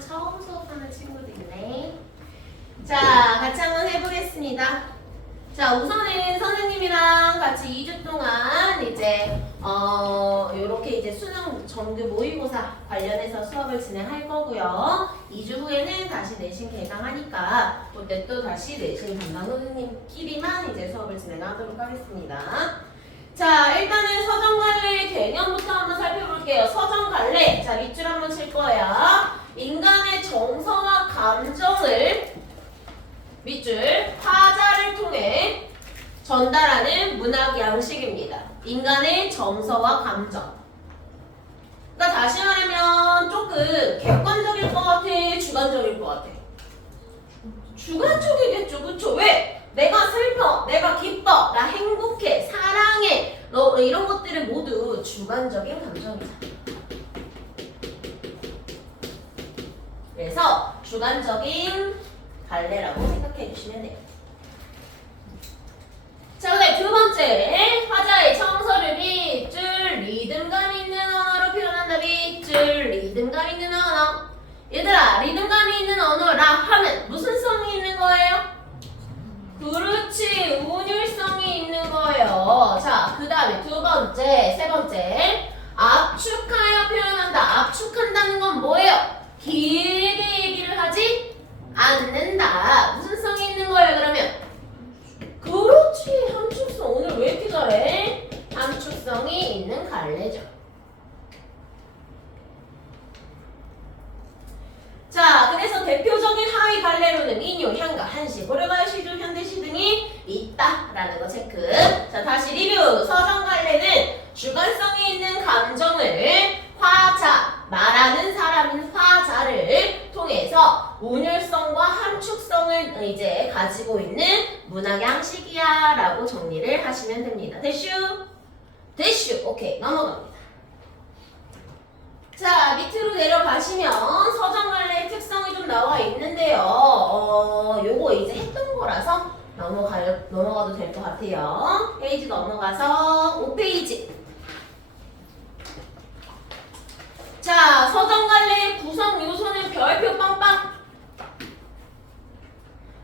처음 수업하는 친구들이네. 자, 같이 한번 해보겠습니다. 자, 우선은 선생님이랑 같이 2주 동안 이제 요렇게 이제 수능 정규 모의고사 관련해서 수업을 진행할 거고요. 2주 후에는 다시 내신 개강하니까 그때 또 다시 내신 담당 선생님끼리만 이제 수업을 진행하도록 하겠습니다. 자, 일단은 서정갈래 개념부터 한번 살펴볼게요. 서정갈래. 자, 밑줄 한번 칠 거예요. 인간의 정서와 감정을 밑줄 화자를 통해 전달하는 문학 양식입니다. 인간의 정서와 감정. 그러니까 다시 말하면 조금 객관적일 것 같아, 주관적일 것 같아? 주관적이겠죠, 그쵸? 왜? 내가 슬퍼, 내가 기뻐, 나 행복해, 사랑해, 너 이런 것들은 모두 주관적인 감정이잖아. 그래서 주관적인 갈래라고 생각해 주시면 돼요. 자, 그다음 두 번째, 화자의 청서를 밑줄 리듬감 있는 언어로 표현한다. 밑줄 리듬감 있는 언어. 얘들아, 리듬감 있는 언어라 하면 무슨 성이 있는 거예요? 그렇지, 운율성이 있는 거예요. 자, 그 다음에 두 번째, 세 번째, 압축하여 표현한다. 압축한다는 건 뭐예요? 길게 얘기를 하지 않는다. 무슨 성이 있는 거예요, 그러면? 그렇지, 함축성. 오늘 왜 이렇게 잘해? 함축성이 있는 갈래죠. 자, 그래서 대표적인 하위 갈래로는 인유, 향가, 한시, 고려가요, 시조, 현대시 등이 있다라는 거 체크. 자, 다시 리뷰. 서정갈래는 주관성이 있는 감정을 화자, 말하는 사람인 화자를 통해서 운율성과 함축성을 이제 가지고 있는 문학 양식이야 라고 정리를 하시면 됩니다. 됐슈? 됐슈. 오케이, 넘어갑니다. 자, 밑으로 내려가시면 서정갈래의 특성이 좀 나와 있는데요. 요거 이제 했던 거라서 넘어가도 될 것 같아요. 페이지 넘어가서 5페이지. 자, 서정갈래의 구성 요소는 별표 빵빵.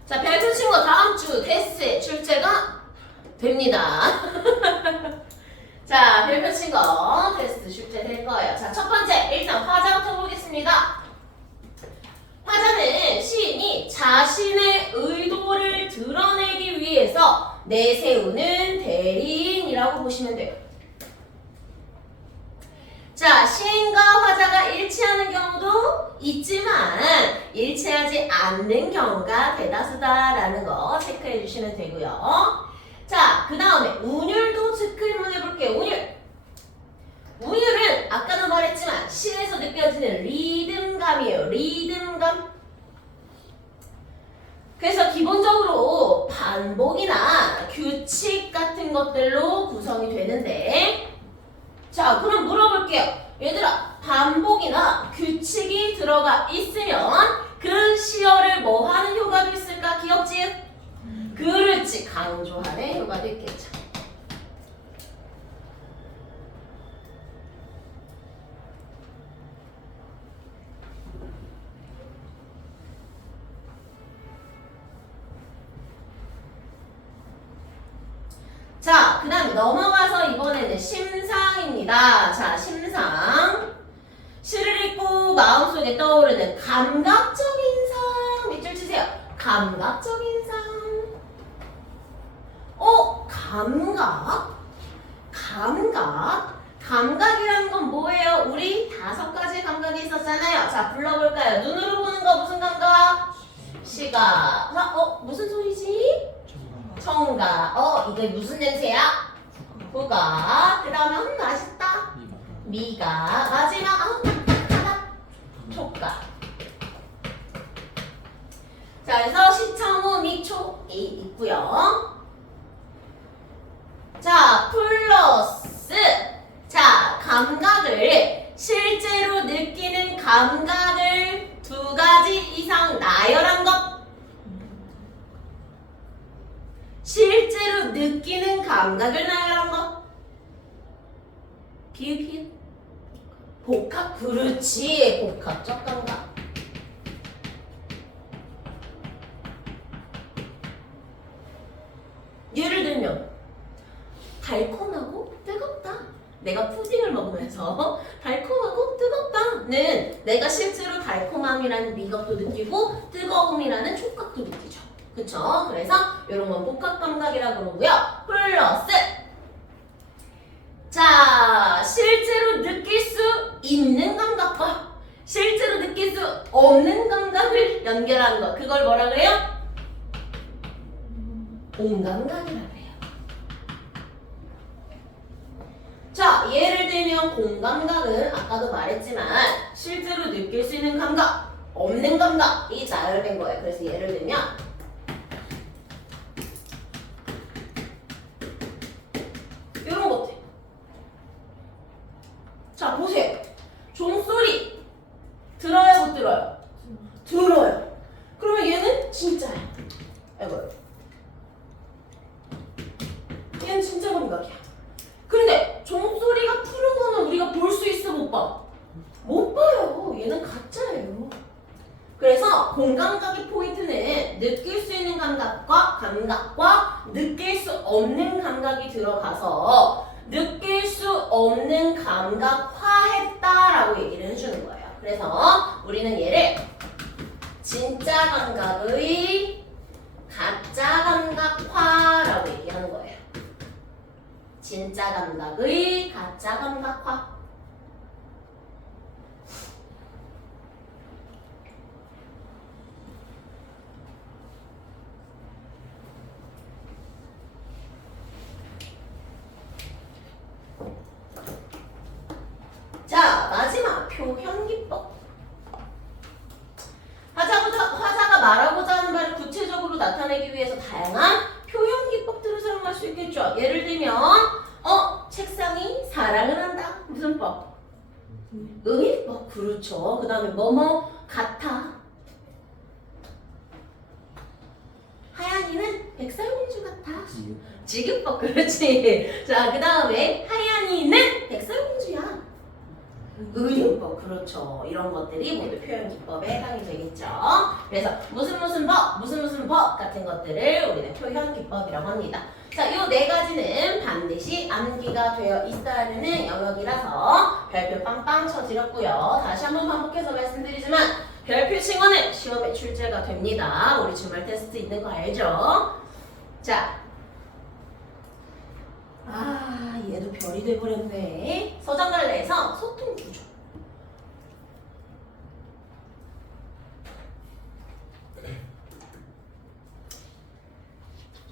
자, 별표 친 거 다음 주 테스트에 출제가 됩니다. 자, 별표 친 거 테스트 출제될 거예요. 자, 첫 번째, 일단 화자부터 보겠습니다. 화자는 시인이 자신의 의도를 드러내기 위해서 내세우는 대리인이라고 보시면 돼요. 자, 시인과 화자가 일치하는 경우도 있지만 일치하지 않는 경우가 대다수다라는 거 체크해 주시면 되고요. 자, 그 다음에 운율도 체크 한번 해볼게요. 운율은 아까도 말했지만 시에서 느껴지는 리듬감이에요. 리듬감. 그래서 기본적으로 반복이나 규칙 같은 것들로 구성이 되는데, 자, 그럼 물어볼게요. 얘들아, 반복이나 규칙이 들어가 있으면 그 시어를 뭐 하는 효과도 있을까? 기억지읒? 그렇지, 강조하는 효과도 있겠죠. 자, 그 다음에 넘어가서 이번에는 심상입니다. 자, 심상. 시를 읽고 마음속에 떠오르는 감각적인 상. 밑줄 치세요. 감각적인 상. 감각? 감각? 감각이라는 건 뭐예요? 우리 5가지 감각이 있었잖아요. 자, 불러볼까요? 눈으로 보는 거 무슨 감각? 시각. 자, 무슨 소리지? 청각. 이게 무슨 냄새야? 후각. 그 다음에 맛있다. 미각. 마지막 딱딱하다. 촉각. 자, 그래서 시청후 미촉이 있고요. 자, 플러스. 자, 감각을 실제로 느끼는 감각을 2가지 이상 나열한 것. 실제로 느끼는 감각을 나열한 것. 비읍. 복합. 그렇지, 복합적 감각. 그래서 달콤하고 뜨겁다는 내가 실제로 달콤함이라는 미각도 느끼고 뜨거움이라는 촉각도 느끼죠. 그쵸? 그래서 이런 건 복합 감각이라고 그러고요. 플러스 자, 실제로 느낄 수 있는 감각과 실제로 느낄 수 없는 감각을 연결한 것. 그걸 뭐라 그래요? 공감각이라고 해요. 자, 예를 들면 공감각은 아까도 말했지만 실제로 느낄 수 있는 감각, 없는 감각이 나열된 거예요. 그래서 예를 들면 이런 것들. 자, 보세요. 종소리 들어요, 못 들어요? 들어요. 그러면 얘는 진짜야. 이거요. 얘는 진짜 감각이야. 근데 종소리가 푸른 거는 우리가 볼 수 있어, 못 봐? 못 봐요. 얘는 가짜예요. 그래서 공감각의 포인트는 느낄 수 있는 감각과 느낄 수 없는 감각이 들어가서 느낄 수 없는 감각화했다라고 얘기를 해주는 거예요. 그래서 우리는 얘를 진짜 감각의 가짜 감각화라고 얘기하는 거예요. 진짜 감각의 가짜 감각화. 자, 마지막 표현기법. 화자가 말하고자 하는 바를 구체적으로 나타내기 위해서 다양한 표현기법들을 사용할 수 있겠죠. 예를 들면 책상이 사랑을 한다. 무슨 법? 의미법. 그렇죠. 그 다음에 뭐뭐 같아. 하얀이는 백설공주 같아. 지급법. 그렇지. 자, 그 다음에 하얀이는 백설공주야. 의용법. 그렇죠. 이런 것들이 모두 표현기법에 해당이 되겠죠. 그래서 무슨 법 같은 것들을 우리는 표현기법이라고 합니다. 자, 이 네 가지는 반드시 암기가 되어 있어야 되는 영역이라서 별표 빵빵 쳐드렸고요. 다시 한번 반복해서 말씀드리지만 별표 칭호는 시험에 출제가 됩니다. 우리 주말 테스트 있는 거 알죠? 자, 얘도 별이 돼버렸네. 서장갈래에서 소통 구조.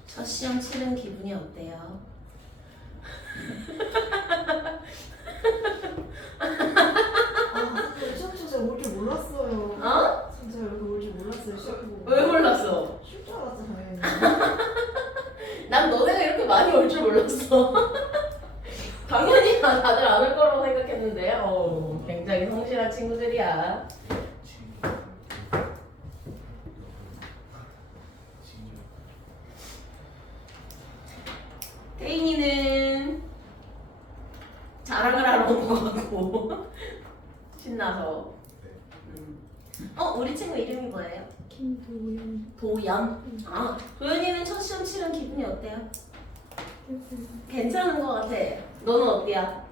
첫 시험 치른 기분이 어때요? 시험 진짜 올 줄 몰랐어요. 어? 진짜 여기 올 줄 몰랐어요. 시험 보고. 왜 몰랐어? 쉴 줄 알았어 당연히. 난 너네가 이렇게 많이 올 줄 몰랐어. 당연히 다들 안 올 거라고 생각했는데 굉장히 성실한 친구들이야. 태인이는 자랑을 하러 온 거 같고 신나서. 우리 친구 이름이 뭐예요? 김도연. 도연. 도연이는 첫 시험 치른 기분이 어때요? 괜찮은 거 같아. 너는 어때야?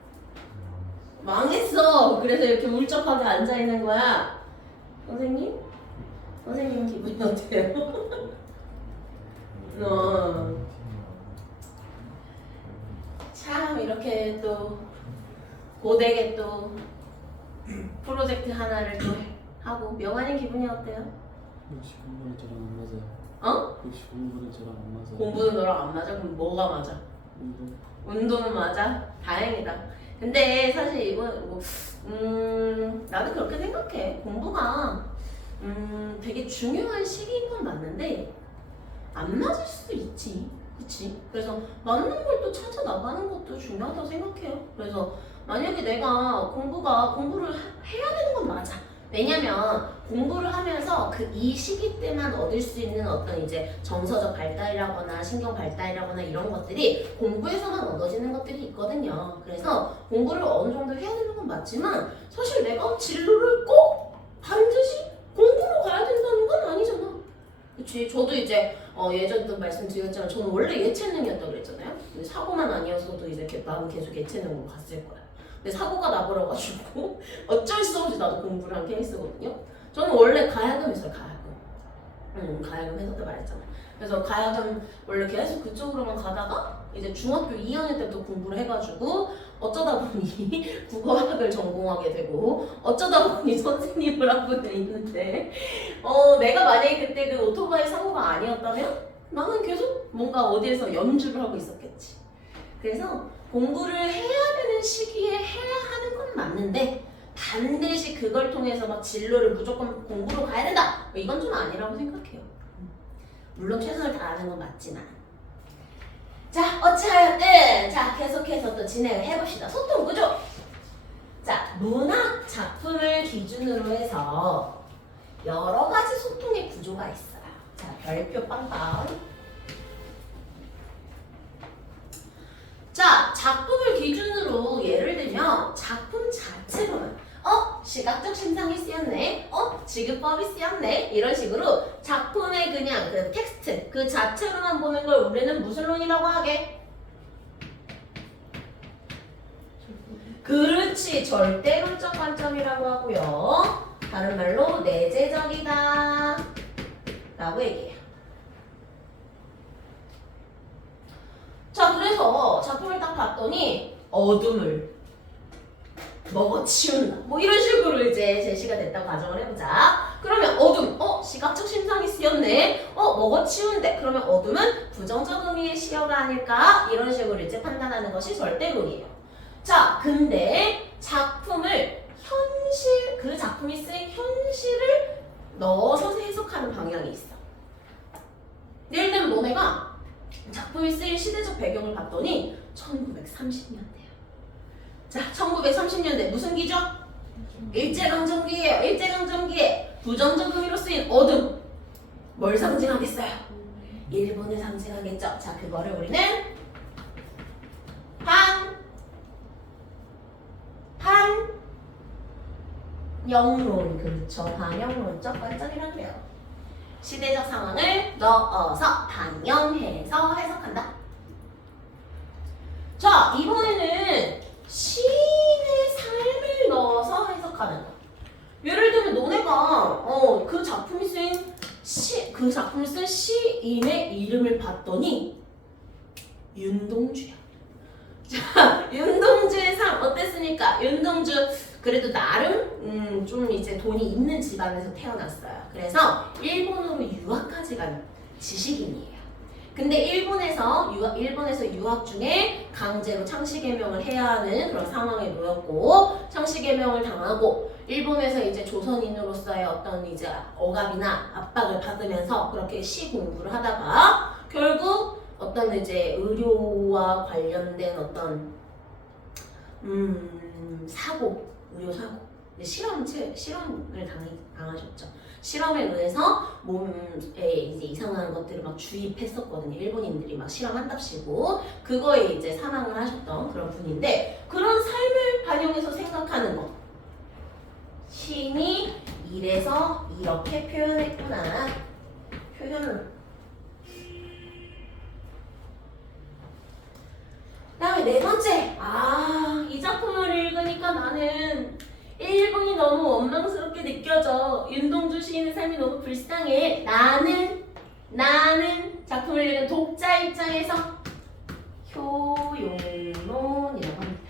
망했어. 그래서 이렇게 울적하게 앉아 있는 거야. 선생님? 선생님 기분이 어때요? 참 이렇게 또 고되게 또 프로젝트 하나를 또 하고. 명환이 기분이 어때요? 역시 공부는 저랑 안 맞아요. 역시 공부는 저랑 안 맞아요. 공부는 너랑 안 맞아? 그럼 뭐가 맞아? 운동. 운동은 맞아? 다행이다. 근데 사실 이건 나도 그렇게 생각해. 공부가 되게 중요한 시기인 건 맞는데 안 맞을 수도 있지. 그치? 그래서 맞는 걸 또 찾아 나가는 것도 중요하다고 생각해요. 그래서 만약에 내가 공부를 해야 되는 건 맞아. 왜냐면 공부를 하면서 이 시기 때만 얻을 수 있는 어떤 이제 정서적 발달이라거나 신경 발달이라거나 이런 것들이 공부에서만 얻어지는 것들이 있거든요. 그래서 공부를 어느 정도 해야 되는 건 맞지만 사실 내가 진로를 꼭 반드시 공부로 가야 된다는 건 아니잖아. 그치? 저도 이제 예전에도 말씀드렸지만 저는 원래 예체능이었다고 그랬잖아요. 근데 사고만 아니었어도 이제 마음 계속 예체능으로 갔을 거야. 근데 사고가 나버려가지고 어쩔 수 없이 나도 공부를 한 케이스거든요. 저는 원래 가야금 했어요. 가야금 했었다 말했잖아. 그래서 가야금 원래 계속 그쪽으로만 가다가 이제 중학교 2학년 때부터 공부를 해가지고 어쩌다 보니 국어학을 전공하게 되고 어쩌다 보니 선생님을 하고 있는데 내가 만약에 그때 그 오토바이 사고가 아니었다면 나는 계속 뭔가 어디에서 연주를 하고 있었겠지. 그래서 공부를 해야 되는 시기에 해야 하는 건 맞는데 반드시 그걸 통해서 막 진로를 무조건 공부로 가야 된다! 이건 좀 아니라고 생각해요. 물론 최선을 다하는 건 맞지만. 자, 어찌하였든 자 계속해서 또 진행을 해봅시다. 소통 구조. 자, 문학 작품을 기준으로 해서 여러 가지 소통의 구조가 있어요. 자, 별표 빵빵. 자, 작품을 기준으로 예를 들면 작품 자체로는 시각적 심상이 쓰였네, 지급법이 쓰였네, 이런 식으로 작품의 그냥 그 텍스트 그 자체로만 보는 걸 우리는 무슨 론이라고 하게? 그렇지, 절대론적 관점이라고 하고요. 다른 말로 내재적이다 라고 얘기해요. 자, 그래서 작품을 딱 봤더니 어둠을 먹어치운다 뭐 이런 식으로 이제 제시가 됐다고 가정을 해보자. 그러면 어둠, 시각적 심상이 쓰였네, 먹어치운대. 그러면 어둠은 부정적 의미의 시여가 아닐까, 이런 식으로 이제 판단하는 것이 절대론이에요. 자, 근데 작품을 현실, 그 작품이 쓰인 현실을 넣어서 해석하는 방향이 있어. 예를 들면 너네가 작품이 쓰인 시대적 배경을 봤더니 1930년대야. 자, 1930년대 무슨 기죠? 일제강점기예요. 일제강점기에 부정적 의미로 쓰인 어둠, 뭘 상징하겠어요? 일본을 상징하겠죠. 자, 그거를 우리는 반영론, 그렇죠. 반영론적 관점이라고 해요. 시대적 상황을 넣어서 반영해서 해석한다. 자, 이번에는 시인의 삶을 넣어서 해석하는 거. 예를 들면 너네가 그 작품이 쓰인 그 작품을 쓴 시인의 이름을 봤더니 윤동주야. 자, 윤동주의 삶 어땠습니까? 윤동주 그래도 나름 좀 이제 돈이 있는 집안에서 태어났어요. 그래서 일본으로 유학까지 간 지식인이에요. 근데 일본에서 유학 중에 강제로 창씨개명을 해야 하는 그런 상황에 놓였고, 창씨개명을 당하고 일본에서 이제 조선인으로서의 어떤 이제 억압이나 압박을 받으면서 그렇게 시 공부를 하다가 결국 어떤 이제 의료와 관련된 어떤 의료 사고, 실험을 당하셨죠. 실험에 의해서 몸에 이제 이상한 것들을 막 주입했었거든요. 일본인들이 막 실험한답시고 그거에 이제 사망을 하셨던 그런 분인데, 그런 삶을 반영해서 생각하는 거. 시인이 이래서 이렇게 표현했구나. 표현을. 그다음에 네 번째. 이 작품을 읽으니까 나는 일본이 너무 원망스럽게 느껴져. 윤동주 시인의 삶이 너무 불쌍해. 나는 작품을 읽는 독자 입장에서 효용론이라고 합니다.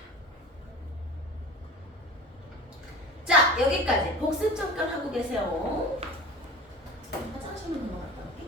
자, 여기까지 복습 잠깐 하고 계세요. 화장실로 넘어갔다 올게.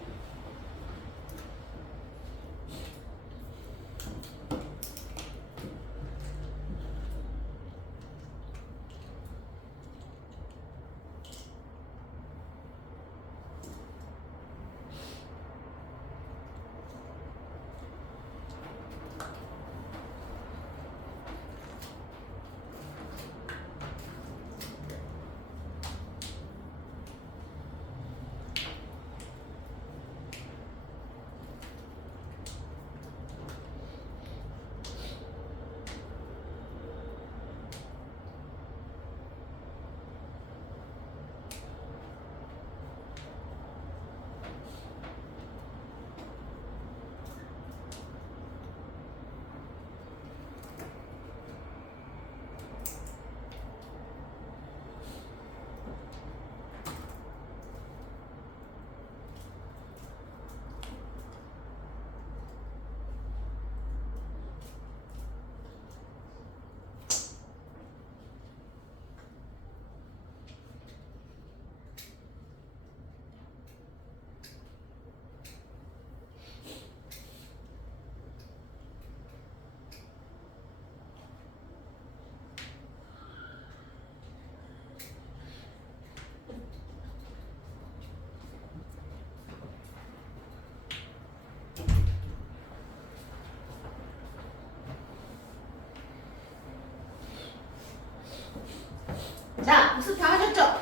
자, 복습 다 하셨죠?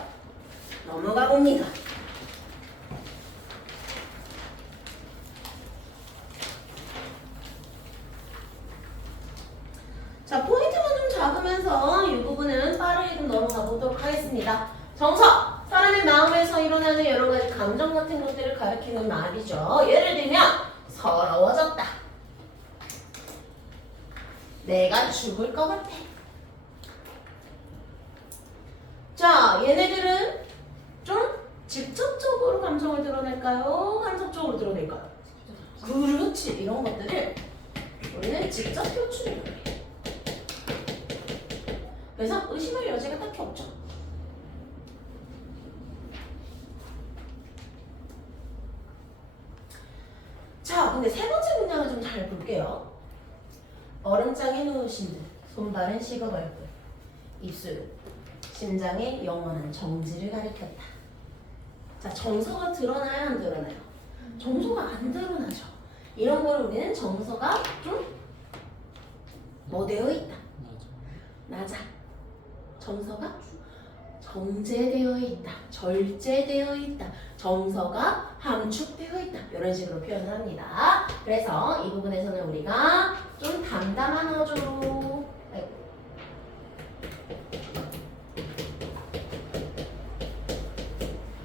넘어가 봅니다. 자, 포인트만 좀 잡으면서 이 부분은 빠르게 좀 넘어가 보도록 하겠습니다. 정서! 사람의 마음에서 일어나는 여러 가지 감정 같은 것들을 가리키는 말이죠. 예를 들면 서러워졌다. 내가 죽을 것 같아. 자, 얘네들은 좀 직접적으로 감정을 드러낼까요? 간접적으로 드러낼까요? 그렇지. 이런 것들을 우리는 직접 표출을 해요. 그래서 의심할 여지가 딱히 없죠. 자, 근데 세 번째 문장을 좀 잘 볼게요. 얼음장 해놓으신 듯 손발은 식어갈 듯 입술은 심장의 영원한 정지를 가리켰다. 자, 정서가 드러나야 안 드러나요? 정서가 안 드러나죠. 이런 걸 우리는 정서가 좀 뭐 되어 있다. 낮아. 정서가 정제되어 있다. 절제되어 있다. 정서가 함축되어 있다. 이런 식으로 표현을 합니다. 그래서 이 부분에서는 우리가 좀 담담한 어조로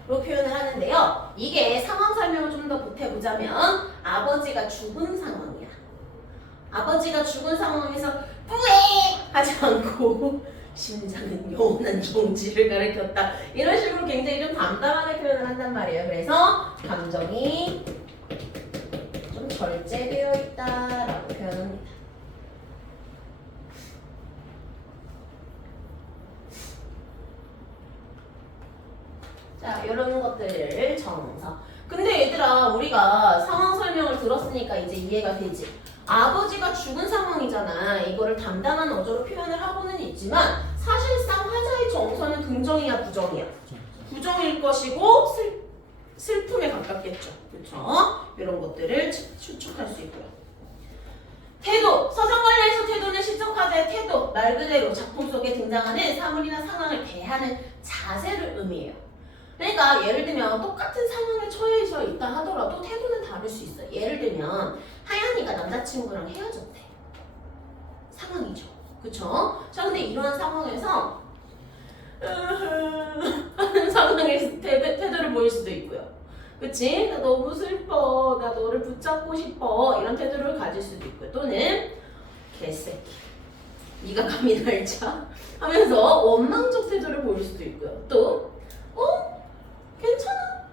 로 표현을 하는데요. 이게 상황 설명을 좀 더 보태보자면 아버지가 죽은 상황이야. 아버지가 죽은 상황에서 뿌에 하지 않고 심장은 영원한 정지를 가리켰다. 이런 식으로 굉장히 좀 담담하게 표현을 한단 말이에요. 그래서 감정이 좀 절제되어 있다라고 표현합니다. 자, 이런 것들을 정서. 근데 얘들아, 우리가 상황 설명을 들었으니까 이제 이해가 되지. 아버지가 죽은 상황이잖아. 이거를 담담한 어조로 표현을 하고는 있지만 사실상 화자의 정서는 긍정이야, 부정이야? 부정일 것이고 슬픔에 가깝겠죠. 그렇죠? 이런 것들을 추측할 수 있고요. 태도. 서정 관련해서 태도는 시적 화자의 태도, 말 그대로 작품 속에 등장하는 사물이나 상황을 대하는 자세를 의미해요. 그러니까 예를 들면 똑같은 상황에 처해져 있다 하더라도 태도는 다를 수 있어요. 예를 들면 하연이가 남자친구랑 헤어졌대. 상황이죠. 그쵸? 자, 근데 이러한 상황에서 하는 상황에서 태도를 보일 수도 있고요. 그치? 나 너무 슬퍼. 나 너를 붙잡고 싶어. 이런 태도를 가질 수도 있고요. 또는 개새끼. 네가 감히 날 차? 하면서 원망적 태도를 보일 수도 있고요. 또 괜찮아.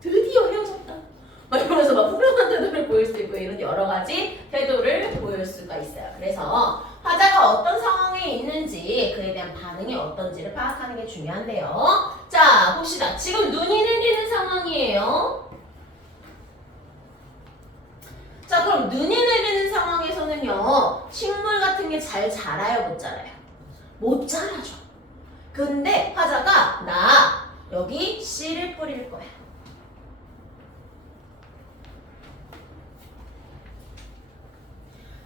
드디어 헤어졌다. 막 이러면서 막 후련한 태도를 보일 수 있고 이런 여러 가지 태도를 보일 수가 있어요. 그래서 화자가 어떤 상황에 있는지 그에 대한 반응이 어떤지를 파악하는 게 중요한데요. 자, 봅시다. 지금 눈이 내리는 상황이에요. 자, 그럼 눈이 내리는 상황에서는요. 식물 같은 게 잘 자라요, 못 자라요? 못 자라죠. 근데 화자가 나 여기 씨를 뿌릴 거야.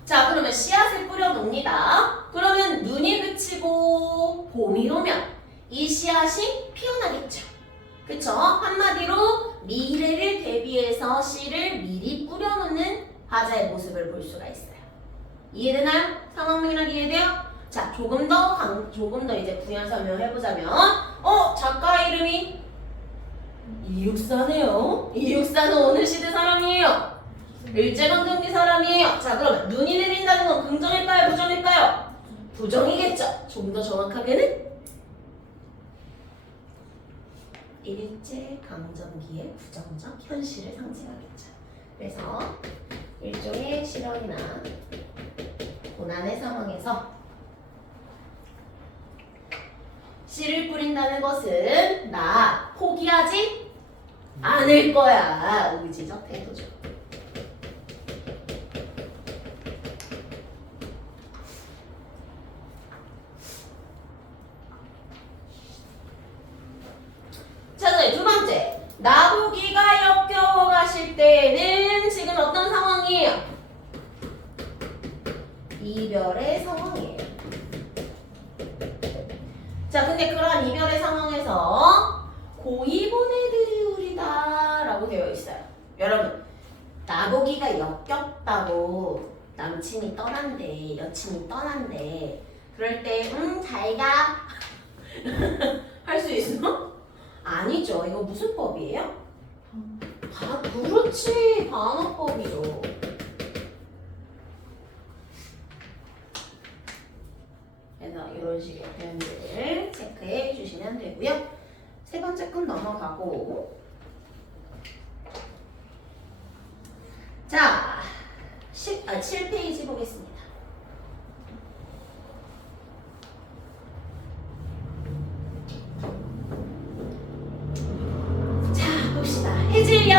자, 그러면 씨앗을 뿌려 놓습니다. 그러면 눈이 그치고 봄이 오면 이 씨앗이 피어나겠죠. 그쵸? 한마디로 미래를 대비해서 씨를 미리 뿌려놓는 화자의 모습을 볼 수가 있어요. 이해되나요? 상황명이랑 이해돼요? 자, 조금 더 이제 부연 설명을 해보자면, 작가 이름이 이육사네요. 이육사는 어느 시대 사람이에요? 일제강점기 사람이에요. 자, 그러면 눈이 내린다는 건 긍정일까요? 부정일까요? 부정이겠죠. 좀 더 정확하게는 일제강점기의 부정적 현실을 상징하겠죠. 그래서 일종의 실언이나 고난의 상황에서 씨를 뿌린다는 것은 나 포기하지 않을 거야. 의지적 태도죠. 자, 네, 두 번째. 나보기가 역겨워 가실 때는 지금 어떤 상황이에요? 이별의 상황이에요. 자, 근데 그러한 이별의 상황에서 고이 보내들이 우리다 라고 되어 있어요. 여러분, 나보기가 역겹다고 남친이 떠난대, 여친이 떠난대. 그럴 때, 잘가. 할 수 있어? 아니죠. 이거 무슨 법이에요? 그렇지. 반어법이죠. 그래서 이런 식의 표현들을 체크해 주시면 되고요. 세 번째 건 넘어가고. 자, 7페이지 보겠습니다. 자, 봅시다. 해질녘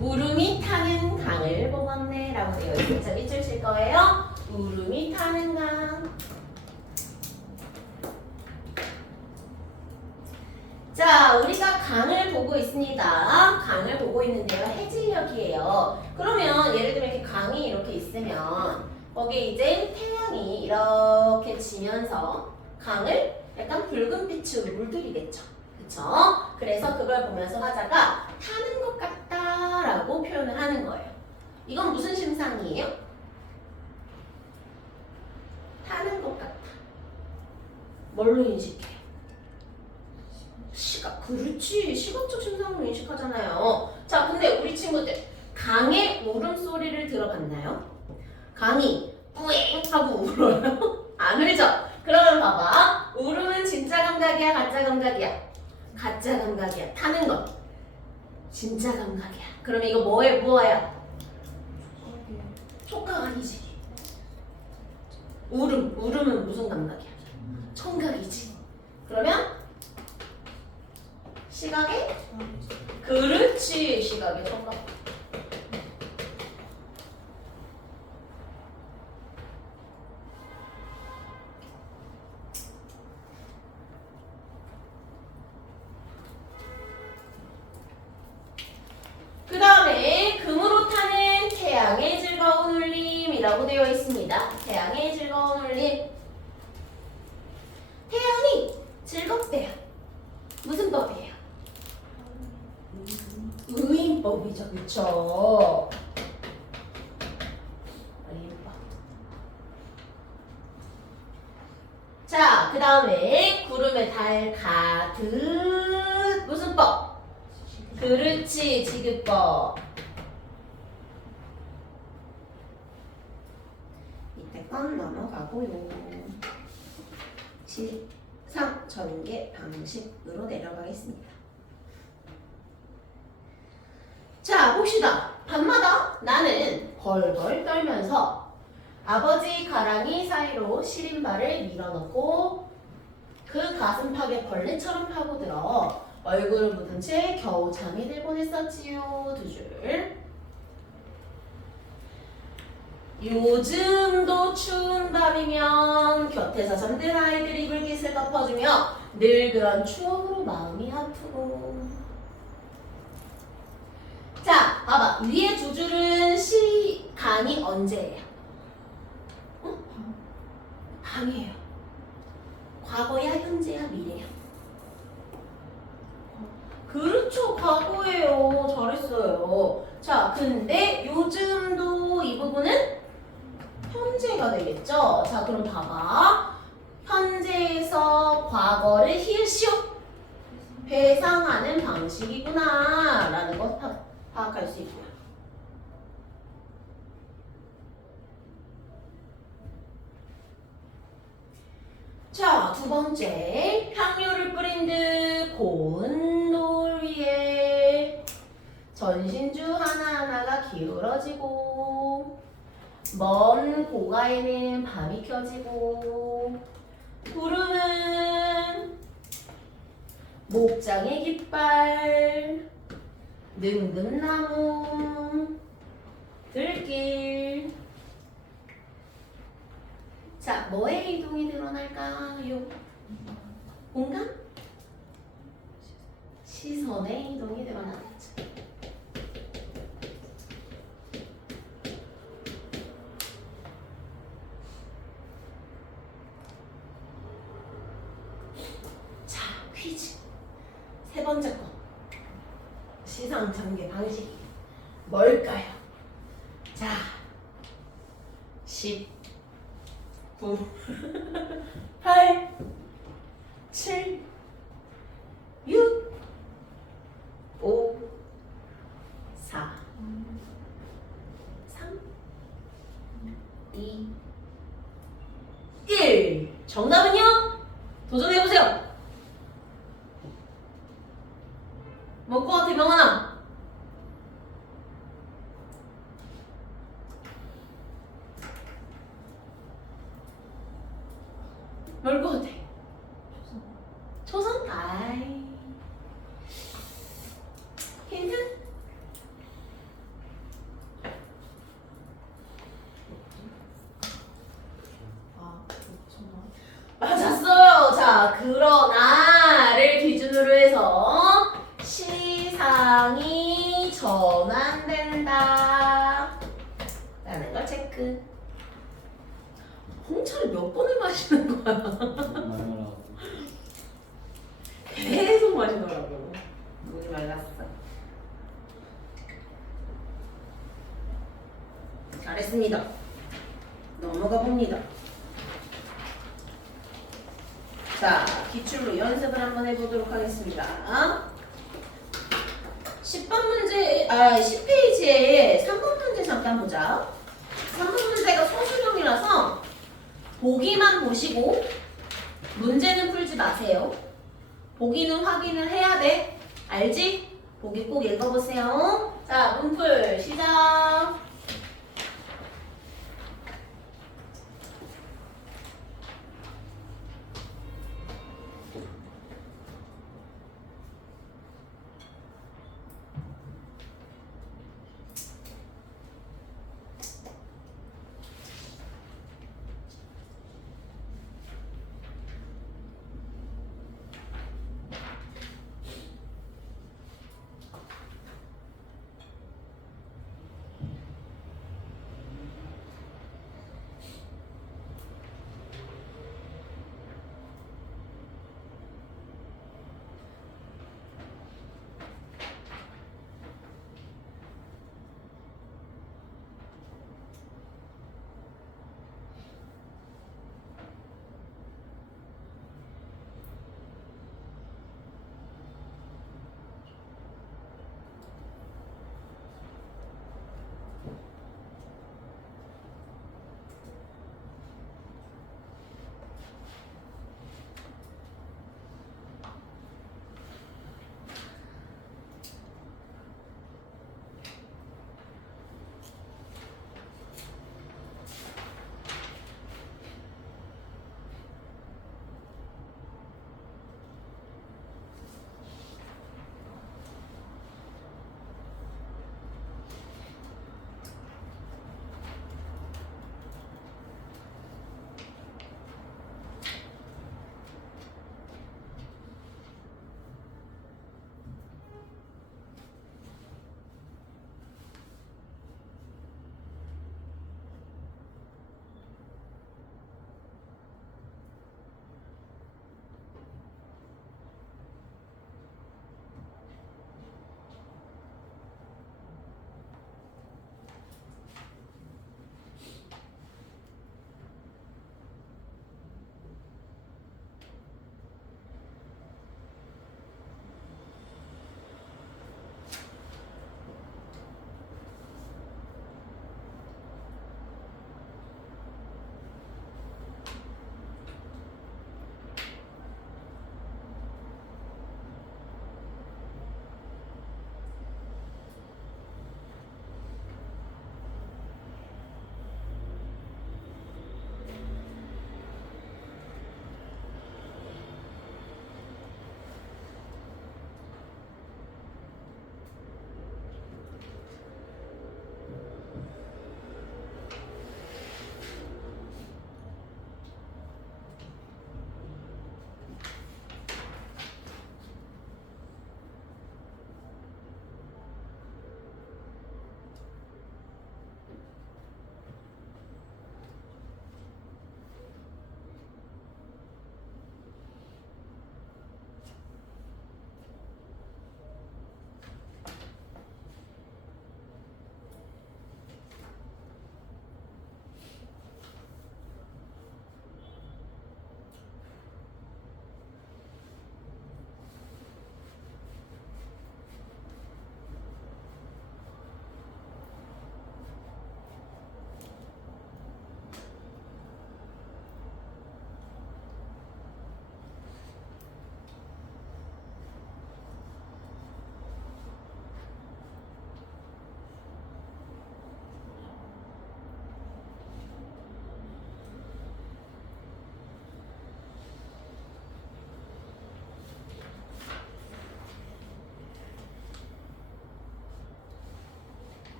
울음이 타는 강을 보았네 라고 되어 있어요. 자, 밑줄 칠 거예요. 울음이 타는 강. 자, 우리가 강을 보고 있습니다. 강을 보고 있는데요. 해질녘이에요. 그러면 예를 들면 이렇게 강이 이렇게 있으면 거기에 이제 태양이 이렇게 지면서 강을 약간 붉은 빛으로 물들이겠죠. 그쵸? 그래서 그걸 보면서 화자가 타는 것 같다라고 표현을 하는 거예요. 이건 무슨 심상이에요? 타는 것 같다. 뭘로 인식해요? 그렇지. 시각적 심상으로 인식하잖아요. 자, 근데 우리 친구들 강의 울음소리를 들어봤나요? 강이 뿌잉 하고 울어요? 안 울죠? 그러면 봐봐. 울음은 진짜 감각이야, 가짜 감각이야? 가짜 감각이야. 타는 것 진짜 감각이야. 그러면 이거 뭐야? 촉각 아니지. 울음은 무슨 감각이야? 청각이지. 그러면 시각에? 그렇지. 시각에 청각. 그 다음에 금으로 타는 태양의 즐거운 울림이라고 되어 있습니다. 태양의 즐거운 울림. 태양이 즐겁대요. 무슨 법이에요? 의인법이죠. 그쵸? 의인법. 자, 그 다음에 구름에 달 가득 무슨 법? 그렇지. 지급법. 이때 건 넘어가고요. 지상 전개 방식으로 내려가겠습니다. 자, 봅시다. 밤마다 나는 벌벌 떨면서 아버지 가랑이 사이로 시린발을 밀어넣고 그 가슴팍에 벌레처럼 파고들어 얼굴을 묻은 채 겨우 잠이 들곤 했었지요. 두 줄. 요즘도 추운 밤이면 곁에서 잠든 아이들이 이불깃을 덮어주며 늘 그런 추억으로 마음이 아프고. 자, 봐봐. 위에 두 줄은 시간이 언제예요? 밤이에요. 과거야, 현재야, 미래야? 그렇죠. 과거예요. 잘했어요. 자, 근데 요즘도 이 부분은 현재가 되겠죠? 자, 그럼 봐봐. 현재에서 과거를 히읗시옷 회상하는 방식이구나 라는 거 파악할 수 있고요. 자, 두 번째. 향료를 뿌린 듯 고운 노을 위에 전신주 하나하나가 기울어지고 먼 고가에는 밤이 켜지고 구름은 목장의 깃발 능금나무 들길. 자, 뭐의 이동이 늘어날까요? 공간? 시선의 이동이 늘어나겠죠. 번째 거. 시상 전개 방식이 뭘까요? 자, 10, 9, 8, 7, 6, 5, 4, 3, 2, 1. 정답은요? 도전해보세요. 뭐 것 같아, 명환아? 뭘 것 같아? 초성? 아이. 힌트? 아, 그렇구나. 맞았어요. 자, 그러나를 기준으로 해서 시상이 전환된다 라는 걸 체크. 홍차를 몇 번을 마시는 거야? 너무 많이 말아가지고. 계속 마시더라고. 목이 말랐어. 잘했습니다. 넘어가 봅니다. 자, 기출로 연습을 한번 해보도록 하겠습니다. 10번 문제, 10페이지에 3번 문제 잠깐 보자. 3번 문제가 소수령이라서 보기만 보시고 문제는 풀지 마세요. 보기는 확인을 해야 돼. 알지? 보기 꼭 읽어보세요. 자, 문풀 시작.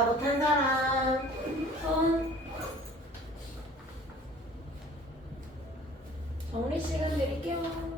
다 못한 사람 손. 정리 시간 드릴게요.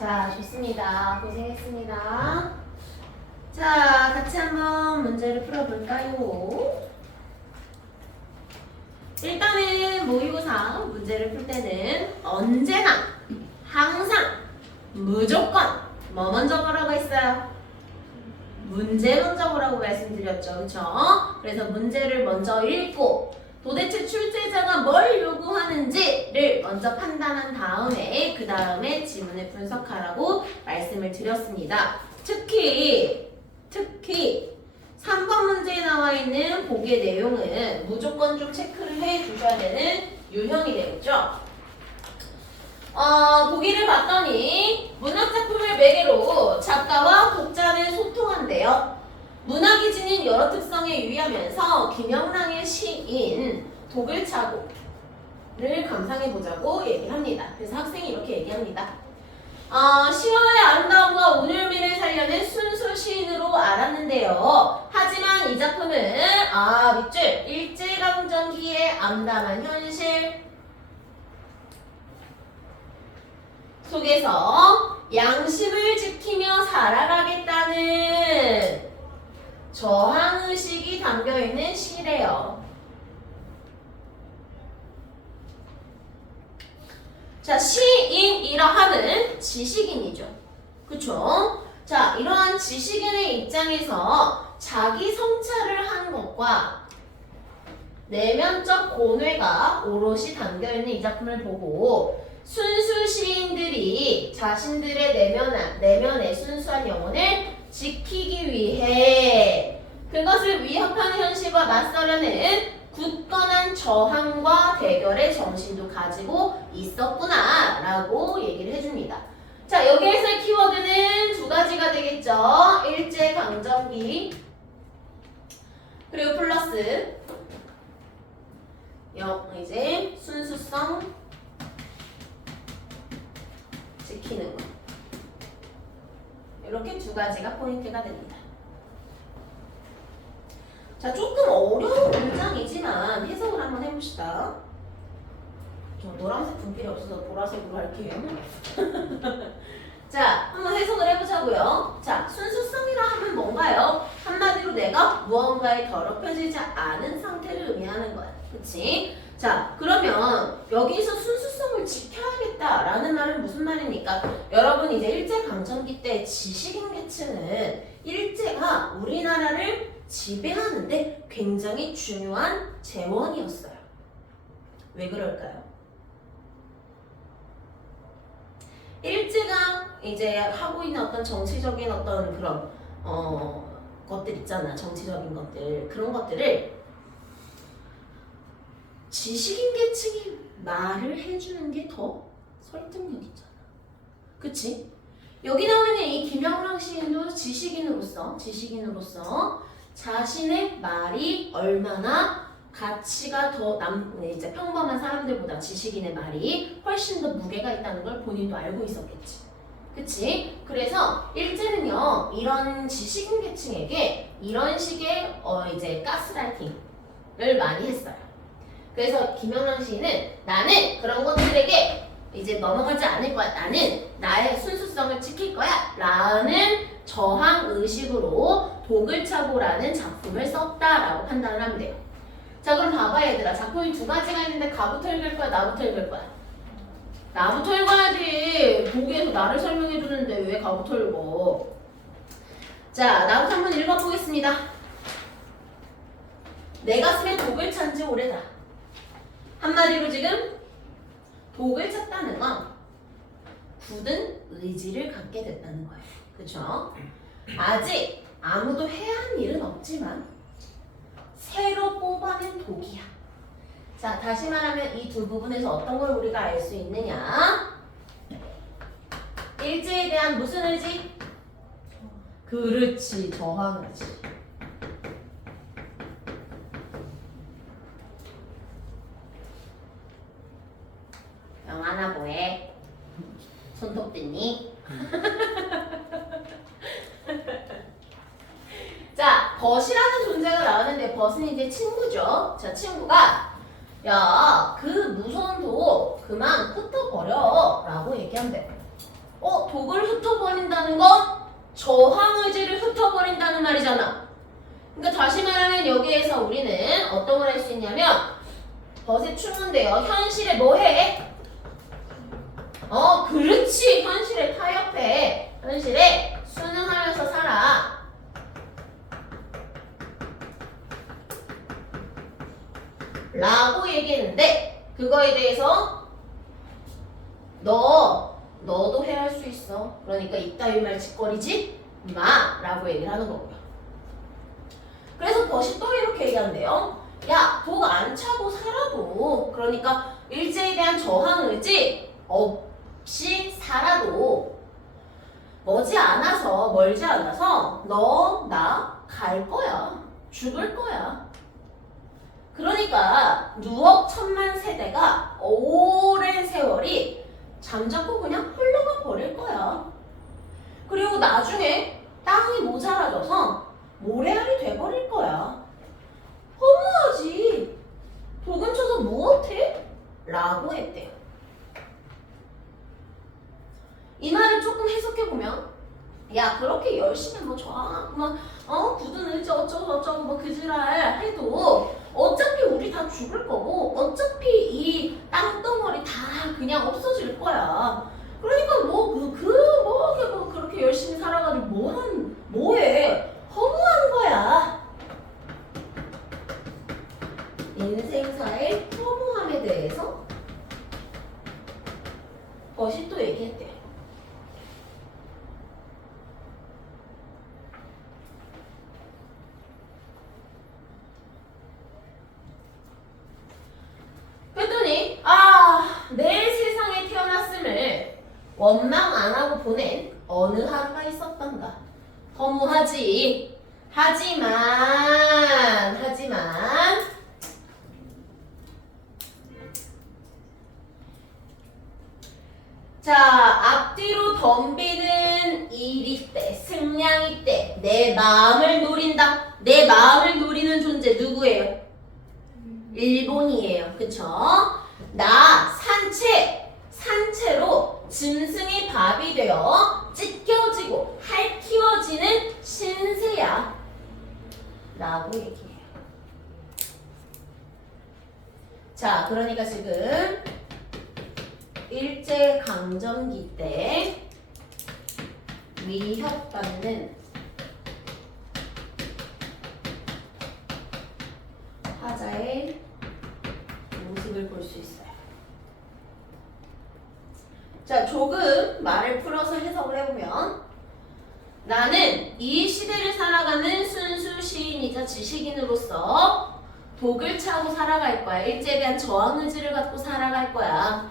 자, 좋습니다. 고생했습니다. 자, 같이 한번 문제를 풀어볼까요? 일단은 모의고사 문제를 풀 때는 언제나, 항상, 무조건 뭐 먼저 보라고 했어요? 문제 먼저 보라고 말씀드렸죠. 그쵸? 그래서 문제를 먼저 읽고 도대체 출제자가 뭘 요구하는지를 먼저 판단한 다음에 그 다음에 지문을 분석하라고 말씀을 드렸습니다. 특히 3번 문제에 나와 있는 보기의 내용은 무조건 좀 체크를 해 주셔야 되는 유형이 되겠죠. 보기를 봤더니 문학작품을 매개로 작가와 독자는 소통한대요. 문학이 지닌 여러 특성에 유의하면서 김영랑의 시인 독일차고를 감상해보자고 얘기를 합니다. 그래서 학생이 이렇게 얘기합니다. 시와의 아름다움과 운율미를 살려낸 순수 시인으로 알았는데요. 하지만 이 작품은 밑줄 일제강점기의 암담한 현실 속에서 양심을 지키며 살아가겠다는 저항의식이 담겨있는 시래요. 자, 시인이라 함은 지식인이죠. 그쵸? 자, 이러한 지식인의 입장에서 자기 성찰을 한 것과 내면적 고뇌가 오롯이 담겨있는 이 작품을 보고 순수 시인들이 자신들의 내면의 순수한 영혼을 지키기 위해 그것을 위협하는 현실과 맞서려는 굳건한 저항과 대결의 정신도 가지고 있었구나 라고 얘기를 해줍니다. 자, 여기에서의 키워드는 두 가지가 되겠죠. 일제강점기 그리고 플러스 이제 순수성 지키는 거. 이렇게 두 가지가 포인트가 됩니다. 자, 조금 어려운 문장이지만 해석을 한번 해봅시다. 저 노란색 분필이 없어서 보라색으로 할게요. 자, 한번 해석을 해보자고요. 자, 순수성이라 하면 뭔가요? 한마디로 내가 무언가에 더럽혀지지 않은 상태를 의미하는 거야. 그치? 자, 그러면 여기서 순수성을 지켜야겠다라는 말은 무슨 말입니까? 여러분 이제 일제강점기 때 지식인 계층은 일제가 우리나라를 지배하는데 굉장히 중요한 재원이었어요. 왜 그럴까요? 일제가 이제 하고 있는 어떤 정치적인 어떤 그런 것들 있잖아. 정치적인 것들. 그런 것들을 지식인 계층이 말을 해주는 게 더 설득력 있잖아. 그치? 여기 나오는 이 김영랑 시인도 지식인으로서 자신의 말이 얼마나 가치가 더 이제 평범한 사람들보다 지식인의 말이 훨씬 더 무게가 있다는 걸 본인도 알고 있었겠지. 그치? 그래서 일제는요, 이런 지식인 계층에게 이런 식의 이제 가스라이팅을 많이 했어요. 그래서 김영랑 시인은 나는 그런 것들에게 이제 넘어가지 않을 거야. 나는 나의 순수성을 지킬 거야. 라는 저항의식으로 독을 차고라는 작품을 썼다라고 판단을 하면 돼요. 자, 그럼 봐봐 얘들아. 작품이 두 가지가 있는데 가부터 읽을 거야, 나부터 읽을 거야? 나부터 읽어야지. 보기에서 나를 설명해 주는데 왜 가부터 읽어? 자, 나부터 한번 읽어보겠습니다. 내 가슴에 독을 찬 지 오래다. 한마디로 지금 독을 찼다는 건 굳은 의지를 갖게 됐다는 거예요. 그쵸? 아직 아무도 해야 한 일은 없지만 새로 뽑아낸 독이야. 자, 다시 말하면 이 두 부분에서 어떤 걸 우리가 알 수 있느냐? 일제에 대한 무슨 의지? 그렇지, 저항 의지. 영하나 뭐해? 손톱 뜯니? 자, 벗이라는 존재가 나왔는데 벗은 이제 친구죠. 자, 친구가 야, 그 무서운 독 그만 흩어버려 라고 얘기하면 돼. 독을 흩어버린다는 건 저항의지를 흩어버린다는 말이잖아. 그러니까 다시 말하면 여기에서 우리는 어떤 걸 할 수 있냐면 벗의 충문데요. 현실에 뭐 해? 그렇지. 현실에 타협해. 현실에 순응하면서 살아. 라고 얘기했는데 그거에 대해서 너도 해야 할 수 있어. 그러니까 이따위 말 짓거리지 마 라고 얘기를 하는 거고요. 그래서 벗이 또 이렇게 얘기한대요. 야, 독 안 차고 살아도, 그러니까 일제에 대한 저항의지 없이 살아도 멀지 않아서 너, 나 갈 거야. 죽을 거야. 그러니까 누억 천만 세대가 오랜 세월이 잠자코 그냥 흘러가 버릴 거야. 그리고 나중에 땅이 모자라져서 모래알이 돼버릴 거야. 허무하지. 독은 쳐서 무엇해? 라고 했대요. 이 말을 조금 해석해보면 야, 그렇게 열심히 뭐 저항하고 막 굳은 의지 어쩌고 뭐 그지랄 해도 어차피 우리 다 죽을 거고 어차피 이 땅덩어리 다 그냥 없어질 거야. 그러니까 그렇게 열심히 살아가지고 뭐해? 허무한 거야. 인생사의 허무함에 대해서 벗이 또 얘기했대. 그랬더니 내 세상에 태어났음을 원망 안 하고 보낸 어느 하루가 있었던가. 허무하지. 하지만 자, 앞뒤로 덤비는 일이 때, 승량이 때, 내 마음을 노린다. 내 마음을 노리는 존재 누구예요? 일본이에요. 그쵸? 나 산채로 짐승의 밥이 되어 찢겨지고 핥히워지는 신세야 라고 얘기해요. 자, 그러니까 지금 일제강점기 때 위협받는 화자의 모습을 볼 수 있어요. 자, 조금 말을 풀어서 해석을 해보면 나는 이 시대를 살아가는 순수 시인이자 지식인으로서 독을 차고 살아갈 거야. 일제에 대한 저항의지를 갖고 살아갈 거야.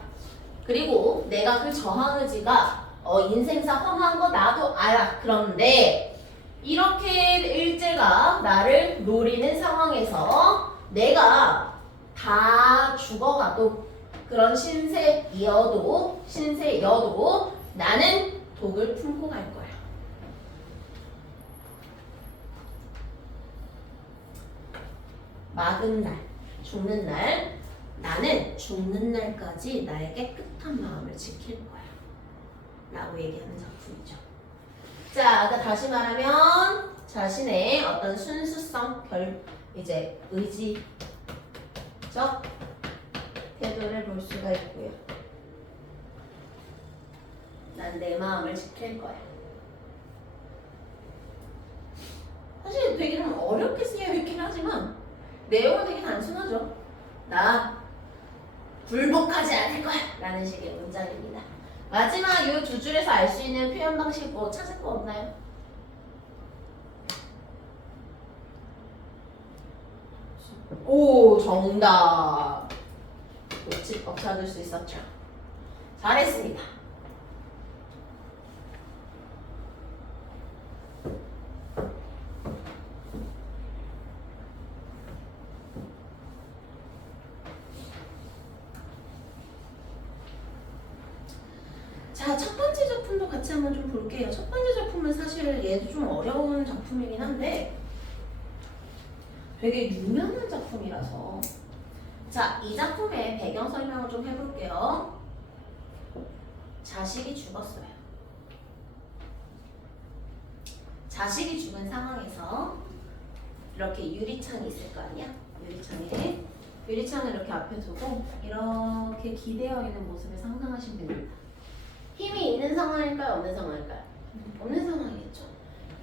그리고 내가 그 저항의지가 인생사 허무한 거 나도 알아. 그런데 이렇게 일제가 나를 노리는 상황에서 내가 다 죽어가도 그런 신세여도 나는 독을 품고 갈 거야. 막은 날, 죽는 날, 나는 죽는 날까지 나의 깨끗한 마음을 지킬 거야 라고 얘기하는 작품이죠. 자, 그러니까 다시 말하면 자신의 어떤 순수성, 이제 의지적 태도를 볼 수가 있고요. 난 내 마음을 지킬 거야. 사실 되게 좀 어렵게 쓰여 있긴 하지만 내용은 되게 단순하죠. 나 굴복하지 않을 거야 라는 식의 문장입니다. 마지막 이 두 줄에서 알 수 있는 표현 방식 뭐 찾을 거 없나요? 오, 정답. 놓치법 찾을 수 있었죠. 잘했습니다. 자, 첫 번째 작품도 같이 한번 좀 볼게요. 첫 번째 작품은 사실 얘도 좀 어려운 작품이긴 한데 되게 유명한 작품이라서 자, 이 작품의 배경 설명을 좀 해볼게요. 자식이 죽었어요. 자식이 죽은 상황에서 이렇게 유리창이 있을 거 아니야? 유리창을 이렇게 앞에 두고 이렇게 기대어 있는 모습을 상상하시면 됩니다. 힘이 있는 상황일까요? 없는 상황일까요? 없는 상황이겠죠.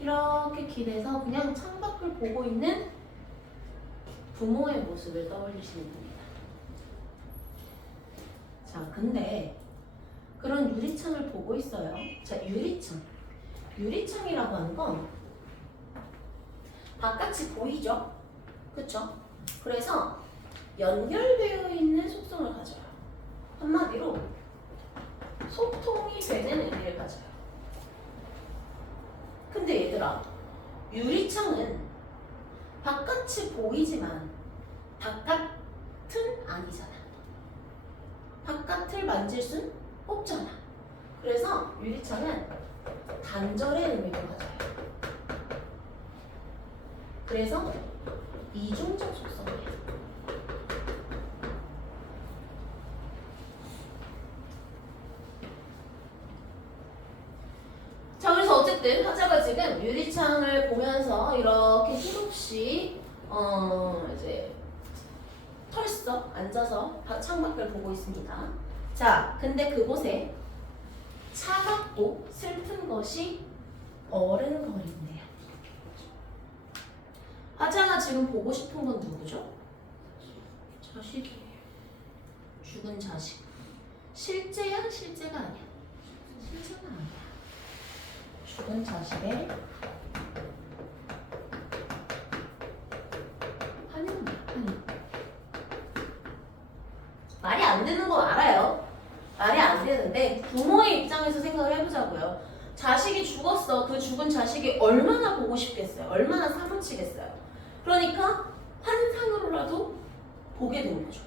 이렇게 기대서 그냥 창밖을 보고 있는 부모의 모습을 떠올리시면 됩니다. 자, 근데 그런 유리창을 보고 있어요. 자, 유리창이라고 하는 건 바깥이 보이죠? 그쵸? 그래서 연결되어 있는 속성을 가져요. 한마디로 소통이 되는 의미를 가져요. 근데 얘들아, 유리창은 바깥이 보이지만 바깥은 아니잖아. 바깥을 만질 순 없잖아. 그래서 유리창은 단절의 의미를 가져요. 그래서 이중적 속성이에요. 자, 그래서 어쨌든 화자가 지금 유리창을 보면서 이렇게 힘없이 이제 털썩 앉아서 창밖을 보고 있습니다. 자, 근데 그곳에 차갑고 슬픈 것이 어른거린대요. 화자가 지금 보고 싶은 건 누구죠? 자식이에요. 죽은 자식. 실제야? 실제가 아니야? 실제가 아니야. 죽은 자식의 환영이야, 환영. 말이 안 되는 거 알아요. 말이 안 되는데 부모의 입장에서 생각을 해보자고요. 자식이 죽었어. 그 죽은 자식이 얼마나 보고 싶겠어요. 얼마나 사무치겠어요. 그러니까 환상으로라도 보게 되는 거죠.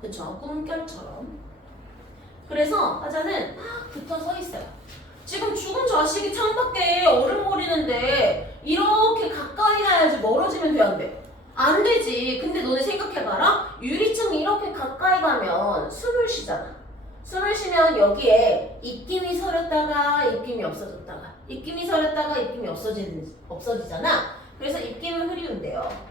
그쵸? 꿈결처럼. 그래서 화자는 막 붙어 서 있어요. 지금 죽은 자식이 창밖에 어른거리는데 이렇게 가까이 가야지 멀어지면 돼, 안 돼? 안 되지. 근데 너네 생각해봐라. 유리창이 이렇게 가까이 가면 숨을 쉬잖아. 숨을 쉬면 여기에 입김이 서렸다가 입김이 없어졌다가 입김이 서렸다가 입김이 없어지잖아. 그래서 입김을 흐리운대요.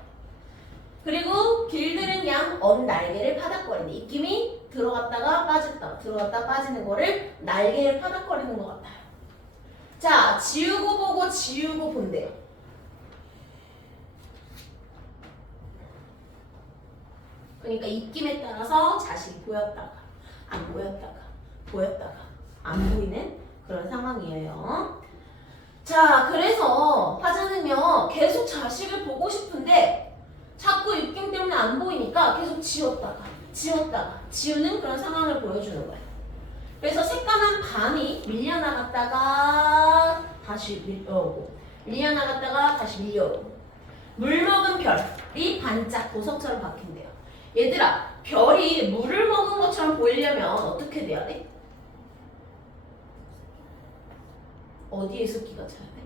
그리고 길들은 양 언 날개를 파닥거리네. 입김이 들어갔다가 빠졌다. 들어갔다 빠지는 거를 날개를 파닥거리는 것 같아요. 자, 지우고 보고 지우고 본대요. 그러니까 입김에 따라서 자식이 보였다가 안 보였다가 보였다가 안 보이는 그런 상황이에요. 자, 그래서 화자는요 계속 자식을 보고 싶은데 자꾸 입김 때문에 안 보이니까 계속 지웠다가 지우는 그런 상황을 보여주는 거예요. 그래서 새까만 밤이 밀려나갔다가 다시 밀려오고 밀려나갔다가 다시 밀려오고 물 먹은 별이 반짝 보석처럼 박힌대요. 얘들아, 별이 물을 먹은 것처럼 보이려면 어떻게 돼야 돼? 어디에 습기가 차야 돼?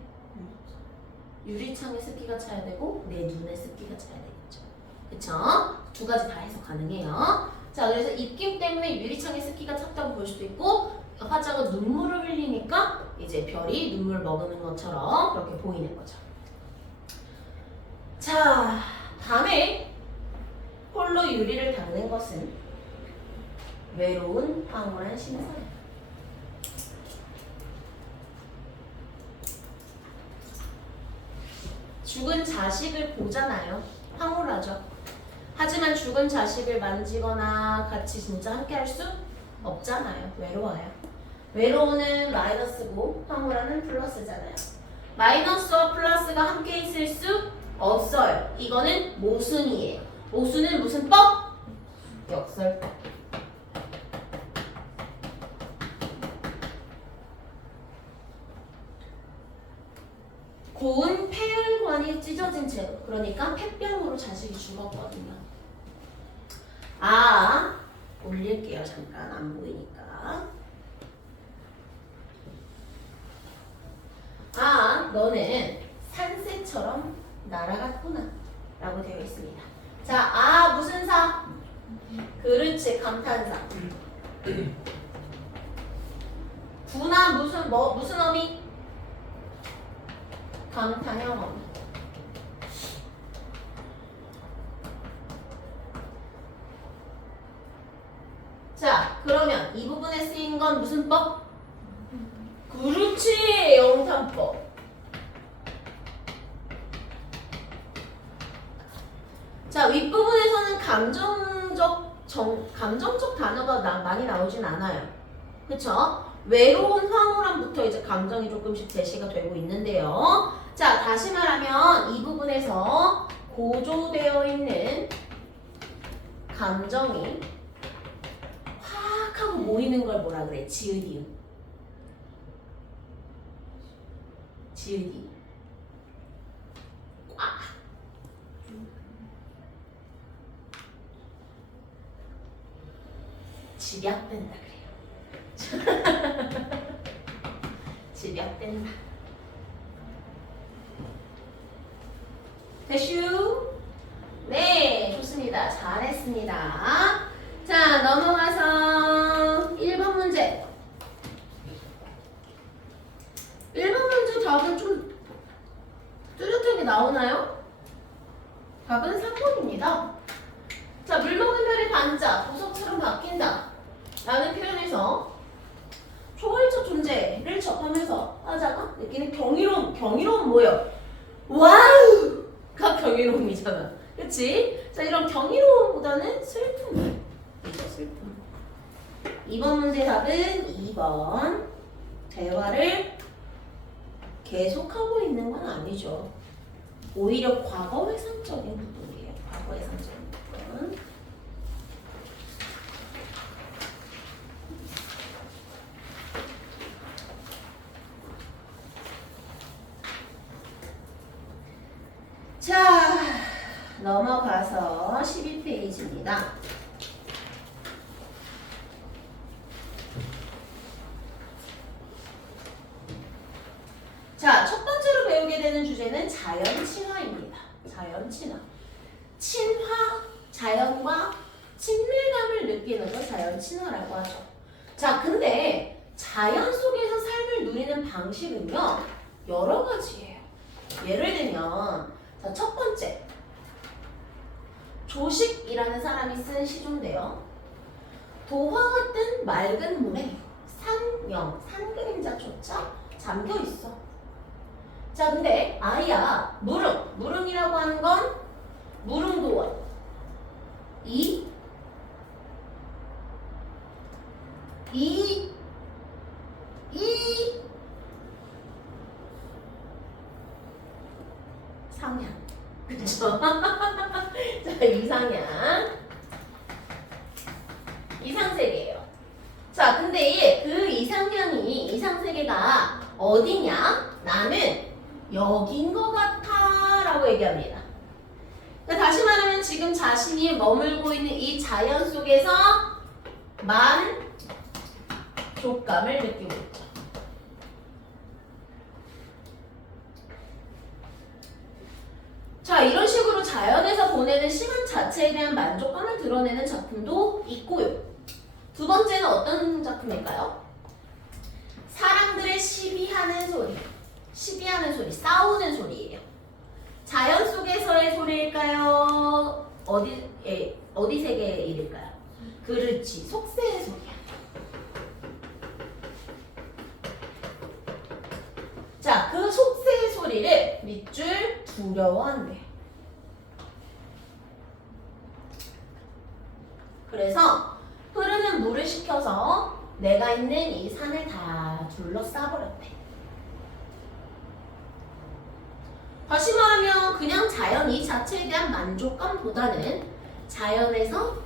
유리창에 습기가 차야 되고 내 눈에 습기가 차야 되겠죠. 그쵸? 두 가지 다 해석 가능해요. 자, 그래서 입김 때문에 유리창에 습기가 찼다고 볼 수도 있고 화자가 눈물을 흘리니까 이제 별이 눈물 머금는 것처럼 그렇게 보이는 거죠. 자, 밤에 홀로 유리를 닦는 것은 외로운 황홀한 심사예요. 죽은 자식을 보잖아요. 황홀하죠. 하지만 죽은 자식을 만지거나 같이 진짜 함께 할 수 없잖아요. 외로워요. 외로우는 마이너스고 황홀한은 플러스잖아요. 마이너스와 플러스가 함께 있을 수 없어요. 이거는 모순이에요. 모순은 무슨 법? 역설법. 고운 폐혈관이 찢어진 채로, 그러니까 폐병으로 자식이 죽었거든요. 아, 올릴게요. 잠깐 안 보이니까. 아, 너는 산새처럼 날아갔구나 라고 되어 있습니다. 자, 아 무슨 사? 그렇지, 감탄사. 구나 무슨 어미? 감탄형 어미. 자, 그러면 이 부분에 쓰인 건 무슨 법? 그렇지, 영탄법. 자, 윗부분에서는 감정적 단어가 많이 나오진 않아요. 그쵸? 외로운 황홀함부터 이제 감정이 조금씩 제시가 되고 있는데요. 자, 다시 말하면 이 부분에서 고조되어 있는 감정이 확 하고 모이는 걸 뭐라 그래? 지읒이읒. 지읒이읒. 꽉. 집약된다 그래요. 집약된다. 대슈. 네, 좋습니다. 잘했습니다. 자, 넘어가서 1번 문제. 1번 문제 답은 좀 뚜렷하게 나오나요? 답은 3번입니다. 자, 물먹은 별의 반자, 보석처럼 바뀐다 라는 표현에서 초월적 존재를 접하면서 화자가 느끼는 경이로움 뭐예요? 와우가 경이로움이잖아. 그치? 자, 이런 경이로움보다는 슬픔이죠, 슬픔. 2번 문제 답은 2번. 대화를 계속하고 있는 건 아니죠. 오히려 과거 회상적인 부분이에요. 과거 회상적인 부분. 자, 넘어가서 12페이지입니다. 자, 첫 번째로 배우게 되는 주제는 자연 친화입니다. 자연 친화. 친화, 자연과 친밀감을 느끼는 걸 자연 친화라고 하죠. 자, 근데 자연 속에서 삶을 누리는 방식은요, 여러 가지예요. 예를 들면, 자, 첫 번째. 조식이라는 사람이 쓴 시조인데요. 도화 같은 맑은 물에 산 그림자조차 잠겨 있어. 자, 근데 아이야, 무릉이라고 하는 건 무릉도원. 이 상향. 그쵸? 자, 이상향. 이상세계예요. 자, 근데 그 이상세계가 어디냐? 나는 여긴 것 같아 라고 얘기합니다. 그러니까 다시 말하면 지금 자신이 머물고 있는 이 자연 속에서 만족감을 느끼고 있죠. 자, 이런 식으로 자연에서 보내는 시간 자체에 대한 만족감을 드러내는 작품도 있고요. 두 번째는 어떤 작품일까요? 사람들의 시비하는 소리, 시비하는 소리, 싸우는 소리예요. 자연 속에서의 소리일까요? 어디 세계의 일일까요? 그렇지, 속세의 소리야. 자, 그 속세의 소리를 밑줄 두려워한대. 그래서 흐르는 물을 시켜서 내가 있는 이 산을 다 둘러싸버렸대. 다시 말하면 그냥 자연 이 자체에 대한 만족감보다는 자연에서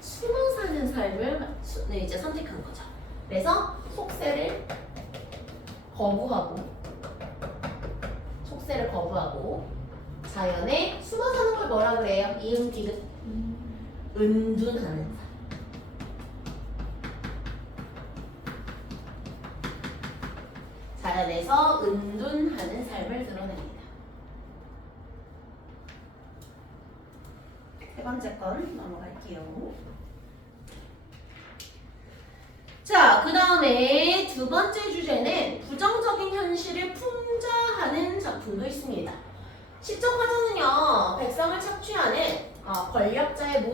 숨어 사는 삶을 이제 선택한 거죠. 그래서 속세를 거부하고 자연에 숨어 사는 걸 뭐라 그래요? 이응 디귿 은둔하는 삶. 자연에서 은둔하는 삶을 드러냅니다. 세 번째 건 넘어갈게요. 자, 그 다음에 두 번째 주제는 부정적인 현실을 풍자하는 작품도 있습니다. 시적 화전은요, 백성을 착취하는 권력자의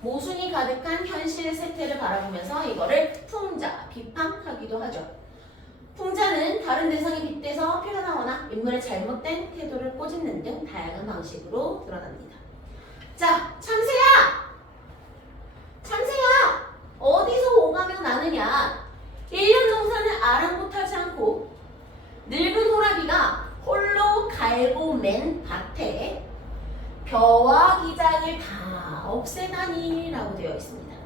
모순이 가득한 현실 세태를 바라보면서 이거를 풍자, 비판하기도 하죠. 풍자는 다른 대상에 빗대서 표현하거나 인물의 잘못된 태도를 꼬집는 등 다양한 방식으로 드러납니다. 자, 참새야! 참새야! 어디서 오가며 나느냐? 1년 농사는 아랑곳하지 않고 늙은 호라비가 홀로 갈고 맨 밭에 벼와 기장을 다 없애다니 라고 되어 있습니다.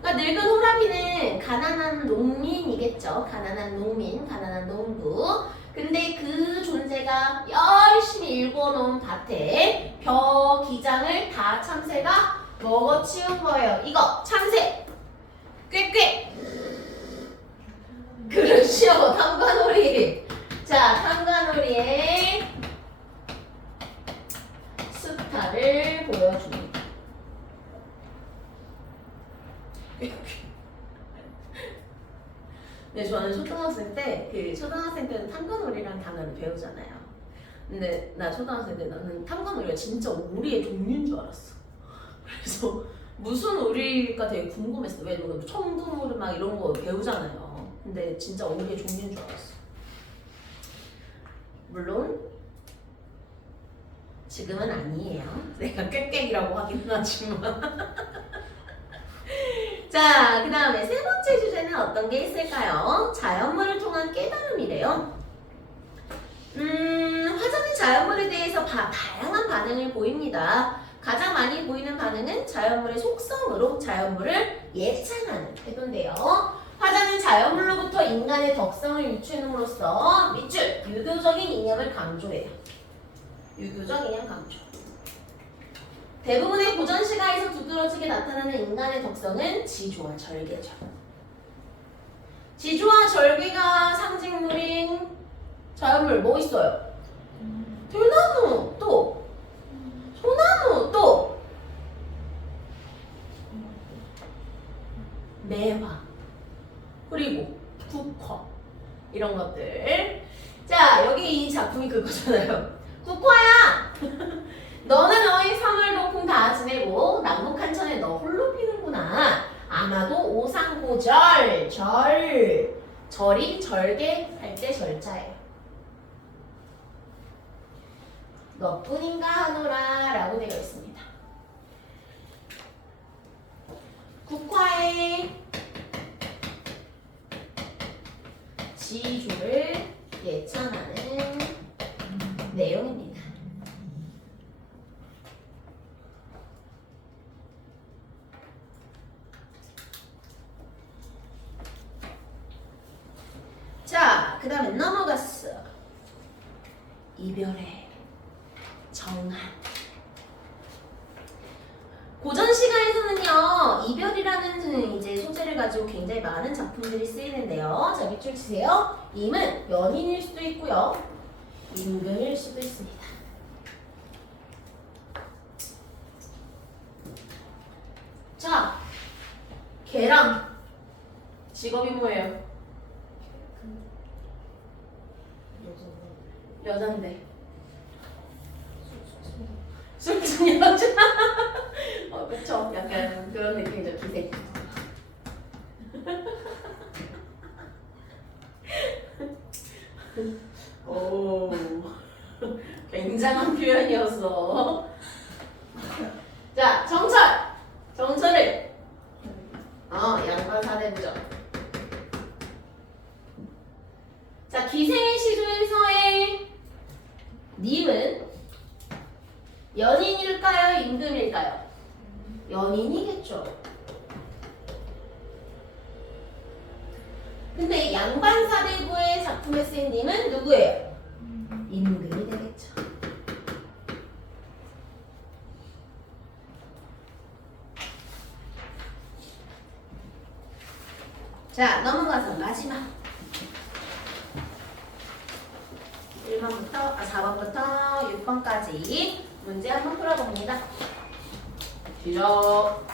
그러니까 늙은 호라비는 가난한 농민이겠죠. 가난한 농민, 가난한 농부. 근데 그 존재가 열심히 일궈놓은 밭에 벼 기장을 다 참새가 먹어치운 거예요. 이거 참새 꾀꾀. 그렇죠. 탐관오리. 자, 탐관오리의 스타를 보여줍니다. 네, 저는 초등학생 때는 탐관오리라는 단어를 배우잖아요. 근데 나 초등학생 때 나는 탐관오리가 진짜 오리의 종류인 줄 알았어. 그래서 무슨 오리가 되게 궁금했어. 왜냐면 청둥오리 막 이런 거 배우잖아요. 근데 진짜 오리의 종류인 줄 알았어. 물론 지금은 아니에요. 내가 꾀꾀이라고 하긴 하지만. 자, 그 다음에 세 번째 주제는 어떤 게 있을까요? 자연물을 통한 깨달음이래요. 화전은 자연물에 대해서 다양한 반응을 보입니다. 가장 많이 보이는 반응은 자연물의 속성으로 자연물을 예찬하는 태도인데요. 화자는 자연물로부터 인간의 덕성을 유추함으로써 밑줄 유교적인 이념을 강조해요. 유교적 이념 강조. 대부분의 고전 시가에서 두드러지게 나타나는 인간의 덕성은 지조와 절개죠. 지조와 절개가 상징물인 자연물 뭐 있어요? 들나무, 또 소나무, 또 매화, 그리고 국화 이런 것들. 자, 여기 이 작품이 그거잖아요. 국화야! 너는 너의 3월 동풍 다 지내고 남북 한천에 너 홀로 피는구나. 아마도 오상고절, 절이 절개할 때 절자예요. 너뿐인가 하노라 라고 되어 있습니다. 국화의 지조를 예찬하는 내용입니다. 자, 그 다음에 넘어갔어. 이별의 정한. 고전 시가에서는요, 이별이라는 이제 소재를 가지고 굉장히 많은 작품들이 쓰이는데요. 자, 밑줄 치세요. 임은 연인일 수도 있고요, 임금일 수도 있습니다. 자, 개랑 직업이 뭐예요? 여잔데. 술집 여자. 그쵸? 약간 그런 느낌이죠, 기생. 오, 굉장한 표현이었어. 자, 정철. 정철을. 양반 사대부죠. 자, 기생의 시조에서의 님은 연인일까요? 임금일까요? 연인이겠죠. 근데 양반사대부의 작품에 쓰인 님은 누구예요? 임금이 되겠죠. 자, 넘어가서 마지막 4번부터 6번까지 문제 한번 풀어봅니다. 뒤로.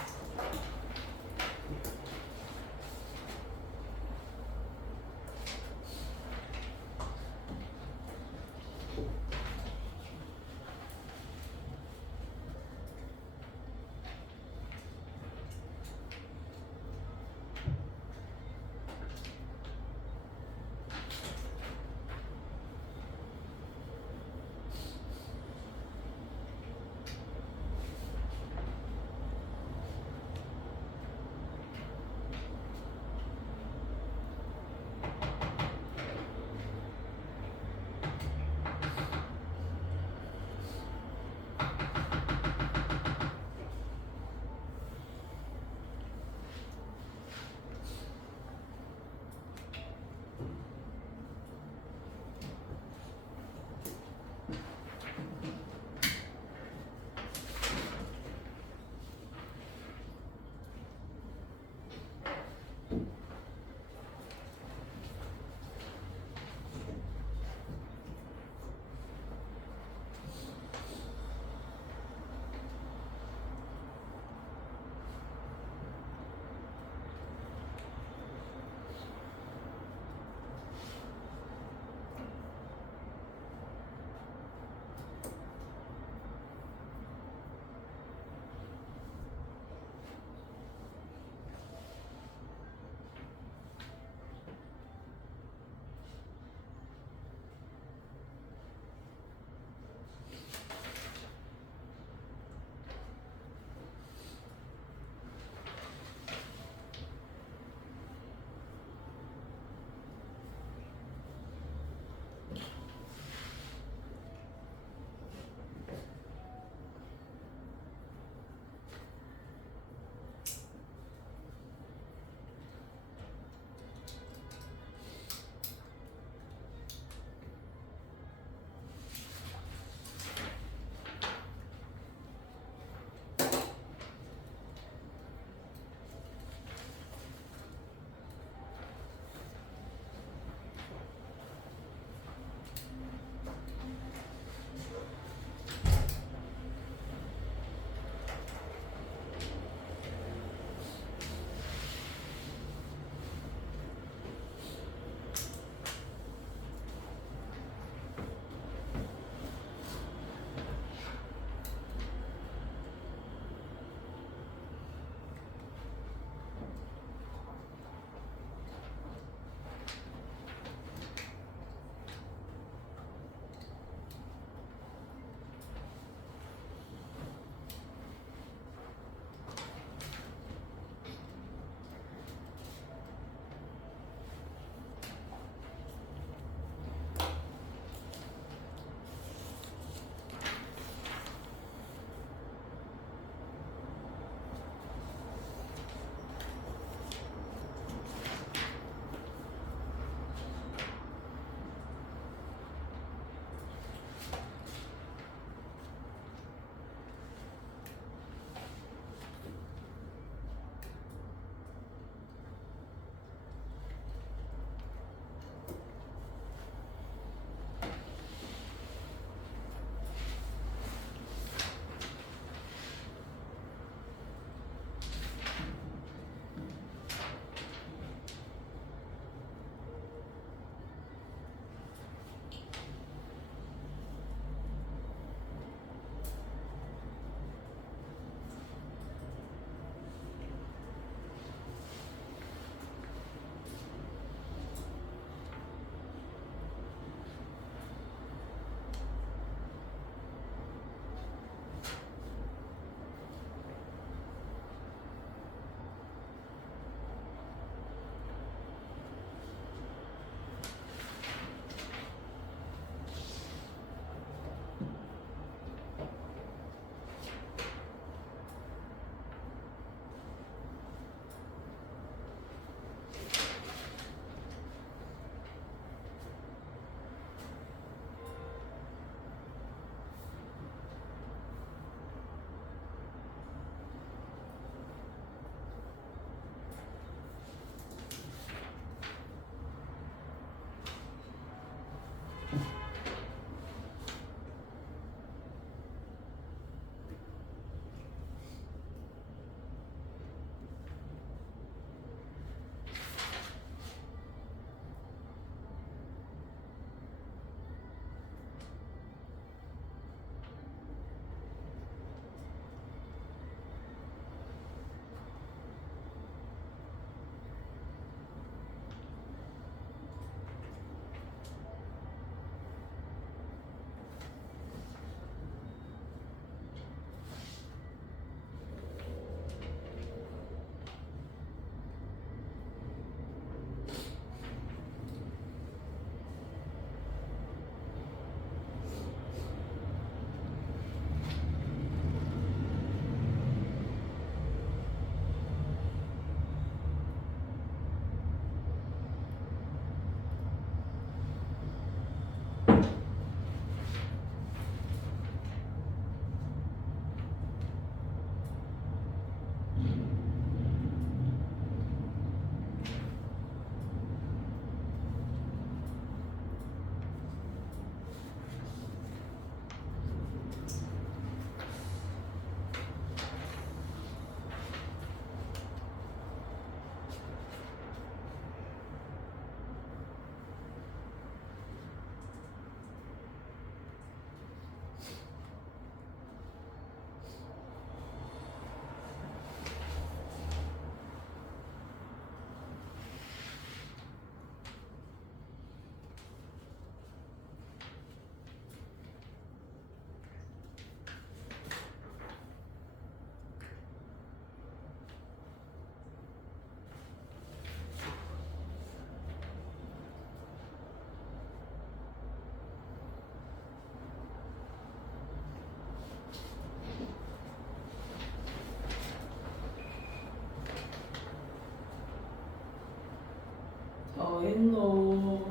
했노?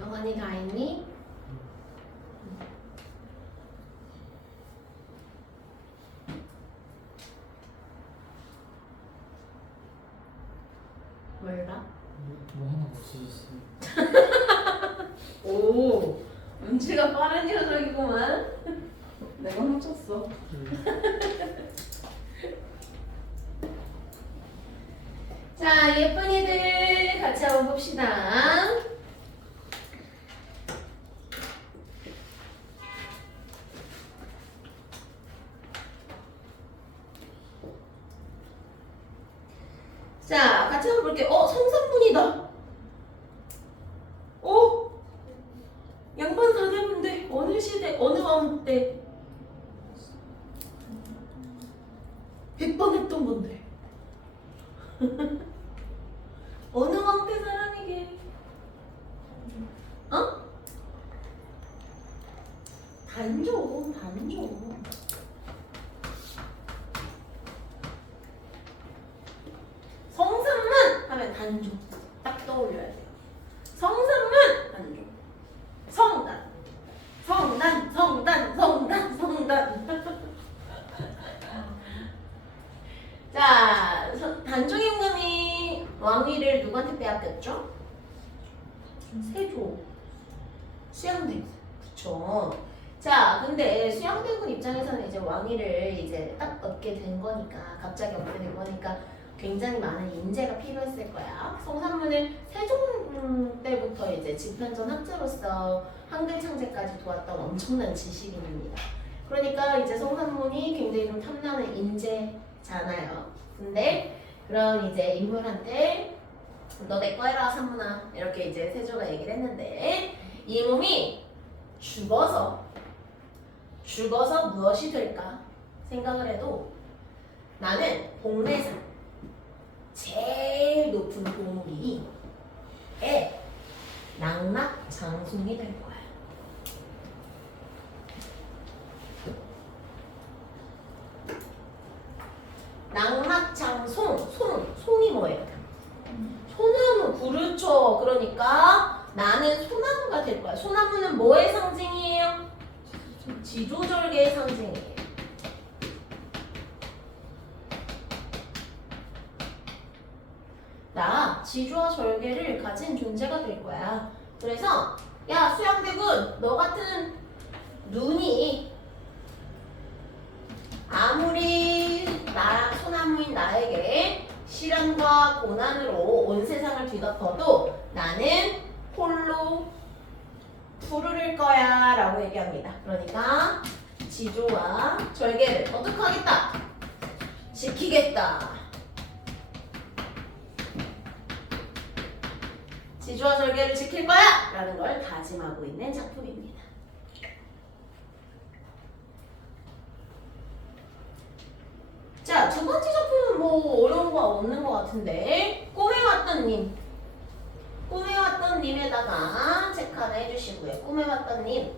영환이 다 했니? 몰라? 뭐 하나 없어졌어요. 오, 눈치가 빠른 녀석이구만. 내가 훔쳤어. 자, 예쁜이들 같이 한번 봅시다. 자, 같이 한번 볼게요. 성산분이다. 양반 사대문데 어느 시대, 어느 왕 때 100번 했던 건데. 어느 왕 때 사람이게? 어? 단종. 성산문 하면 단종. 딱 떠올려야 돼요. 성산문 단종. 성단. 자, 단종 임금이 왕위를 누구한테 빼앗겼죠? 세조. 수양대군. 그쵸. 자, 근데 수양대군 입장에서는 이제 왕위를 이제 딱 얻게 된 거니까, 갑자기 얻게 된 거니까 굉장히 많은 인재가 필요했을 거야. 성산문을 세종 때부터 이제 집현전 학자로서 한글 창제까지 도왔던 엄청난 지식인입니다. 그러니까 이제 성산문이 굉장히 좀 탐나는 인재잖아요. 근데 그런 이제 인물한테 너 내 거 해라 산문아 이렇게 이제 세조가 얘기를 했는데 이 몸이 죽어서 무엇이 될까 생각을 해도 나는 복례산 제일 높은 봉우리에 낙낙장송이 될 거야. 낙낙장송, 송이 뭐예요? 소나무, 그렇죠. 그러니까 나는 소나무가 될 거야. 소나무는 뭐의 상징이에요? 지조절개의 상징이에요. 나 지조와 절개를 가진 존재가 될 거야. 그래서 야 수양대군 너 같은 눈이 아무리 소나무인 나에게 시련과 고난으로 온 세상을 뒤덮어도 나는 홀로 푸르를 거야 라고 얘기합니다. 그러니까 지조와 절개를 어떻게 하겠다? 지키겠다. 지조와 절개를 지킬 거야! 라는 걸 다짐하고 있는 작품입니다. 자, 두 번째 작품은 뭐 어려운 거 없는 것 같은데 꿈에왔던 님. 꿈에왔던 님에다가 체크 하나 해주시고요. 꿈에왔던 님.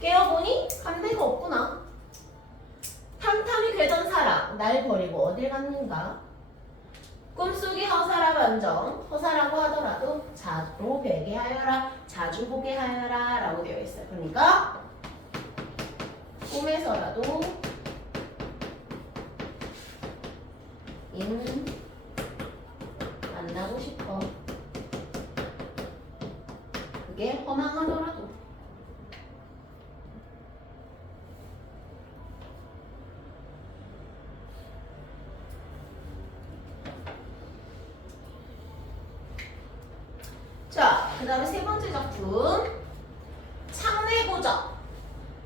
깨어보니 간 데가 없구나. 탐탐이 괴던 사람 날 버리고 어딜 갔는가. 꿈속이 허사라 반정. 허사라고 하더라도 자주 뵈게 하여라. 자주 보게 하여라 라고 되어 있어요. 그러니까 꿈에서라도 만나고 싶어. 그게 허망하더라도. 자, 그 다음에 세 번째 작품 창내고적.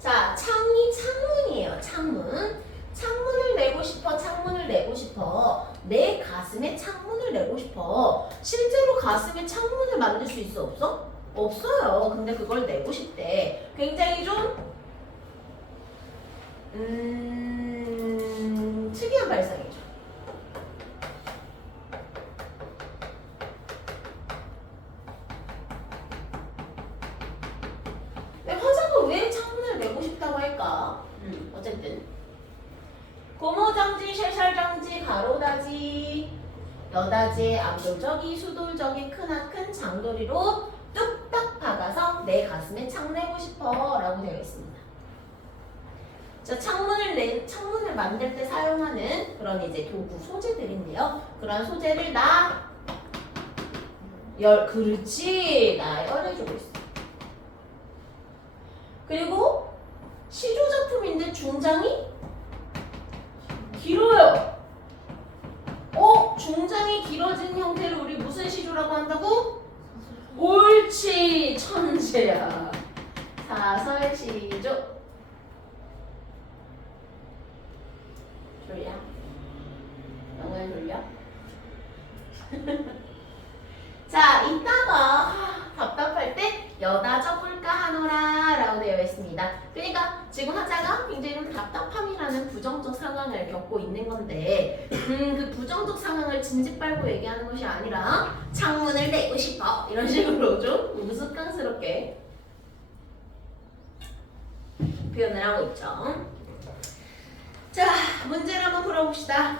자, 창이 창문이에요. 창문을 내고 싶어. 창문을 내고 싶어. 내 가슴에 창문을 내고 싶어. 실제로 가슴에 창문을 만들 수 있어? 없어? 없어요. 근데 그걸 내고 싶대. 굉장히 좀 특이한 발상이죠. 근데 화자가 왜 창문을 내고 싶다고 할까? 어쨌든 고무장지, 쇠살장지, 가로다지, 여다지의 암돌적이, 수돌적이 크나큰 장도리로 뚝딱 박아서 내 가슴에 창 내고 싶어 라고 되어 있습니다. 자, 창문을 만들 때 사용하는 그런 이제 도구, 소재들인데요. 그런 소재를 그렇지, 나 열해주고 있어. 그리고 시조작품인데 중장이 길어요. 중장이 길어진 형태를 우리 무슨 시조라고 한다고? 옳지, 천재야. 사설시조. 졸려? 영어에 졸려? 자, 이따가 답답할 때 여다 적을까 하노라 라고 되어 있습니다. 그러니까 지금 화자가 굉장히 좀 답답함이라는 부정적 상황을 겪고 있는 건데 그 부정적 상황을 진짓밟고 얘기하는 것이 아니라 창문을 내고 싶어 이런 식으로 좀 우스꽝스럽게 표현을 하고 있죠. 자, 문제를 한번 풀어봅시다.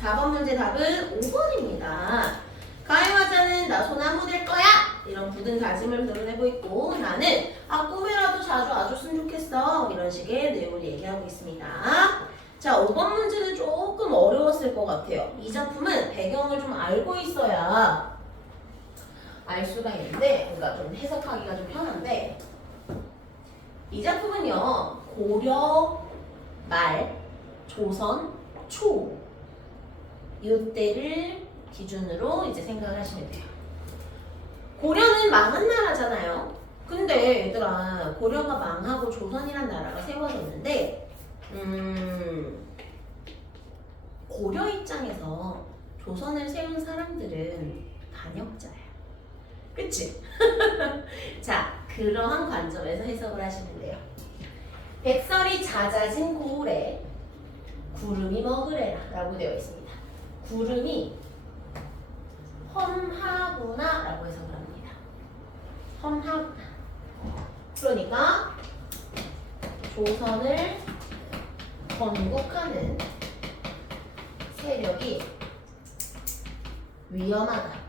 4번 문제 답은 5번입니다. 가해화자는 나 소나무 될 거야! 이런 굳은 다짐을 드러내고 있고 나는 꿈에라도 자주 와줬으면 좋겠어. 이런 식의 내용을 얘기하고 있습니다. 자, 5번 문제는 조금 어려웠을 것 같아요. 이 작품은 배경을 좀 알고 있어야 알 수가 있는데 그러니까 좀 해석하기가 좀 편한데 이 작품은요. 고려 말, 조선 초 이때를 기준으로 이제 생각을 하시면 돼요. 고려는 망한 나라잖아요. 근데 얘들아 고려가 망하고 조선이란 나라가 세워졌는데 고려 입장에서 조선을 세운 사람들은 반역자야. 그치? 자, 그러한 관점에서 해석을 하시면 돼요. 백설이 잦아진 고을에 구름이 먹으래라 라고 되어 있습니다. 구름이 험하구나 라고 해석을 합니다. 험하구나. 그러니까 조선을 건국하는 세력이 위험하다.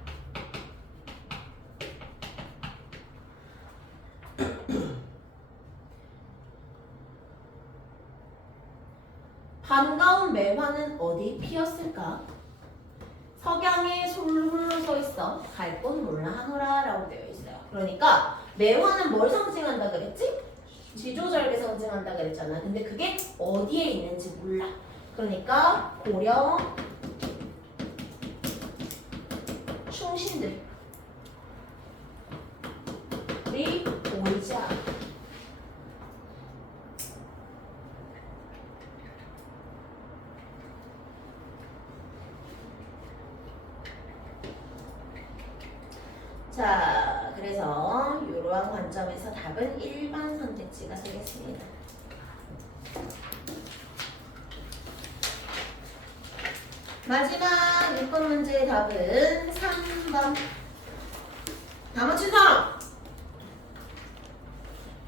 반가운 매화는 어디 피었을까? 석양에 솔로 서 있어 갈 곳 몰라 하노라 라고 되어 있어요. 그러니까 매화는 뭘 상징한다 그랬지? 지조절개 상징한다 그랬잖아. 근데 그게 어디에 있는지 몰라. 그러니까 고려 충신들이 보이지 않아. 자, 그래서 이러한 관점에서 답은 1번 선택지가 되겠습니다. 마지막 6번 문제의 답은 3번. 다 맞춘 사람?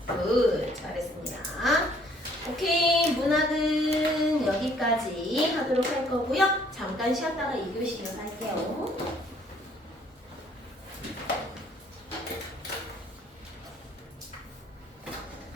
굿, 잘했습니다. 오케이, 문학은 여기까지 하도록 할 거고요. 잠깐 쉬었다가 2교시 이어갈게요.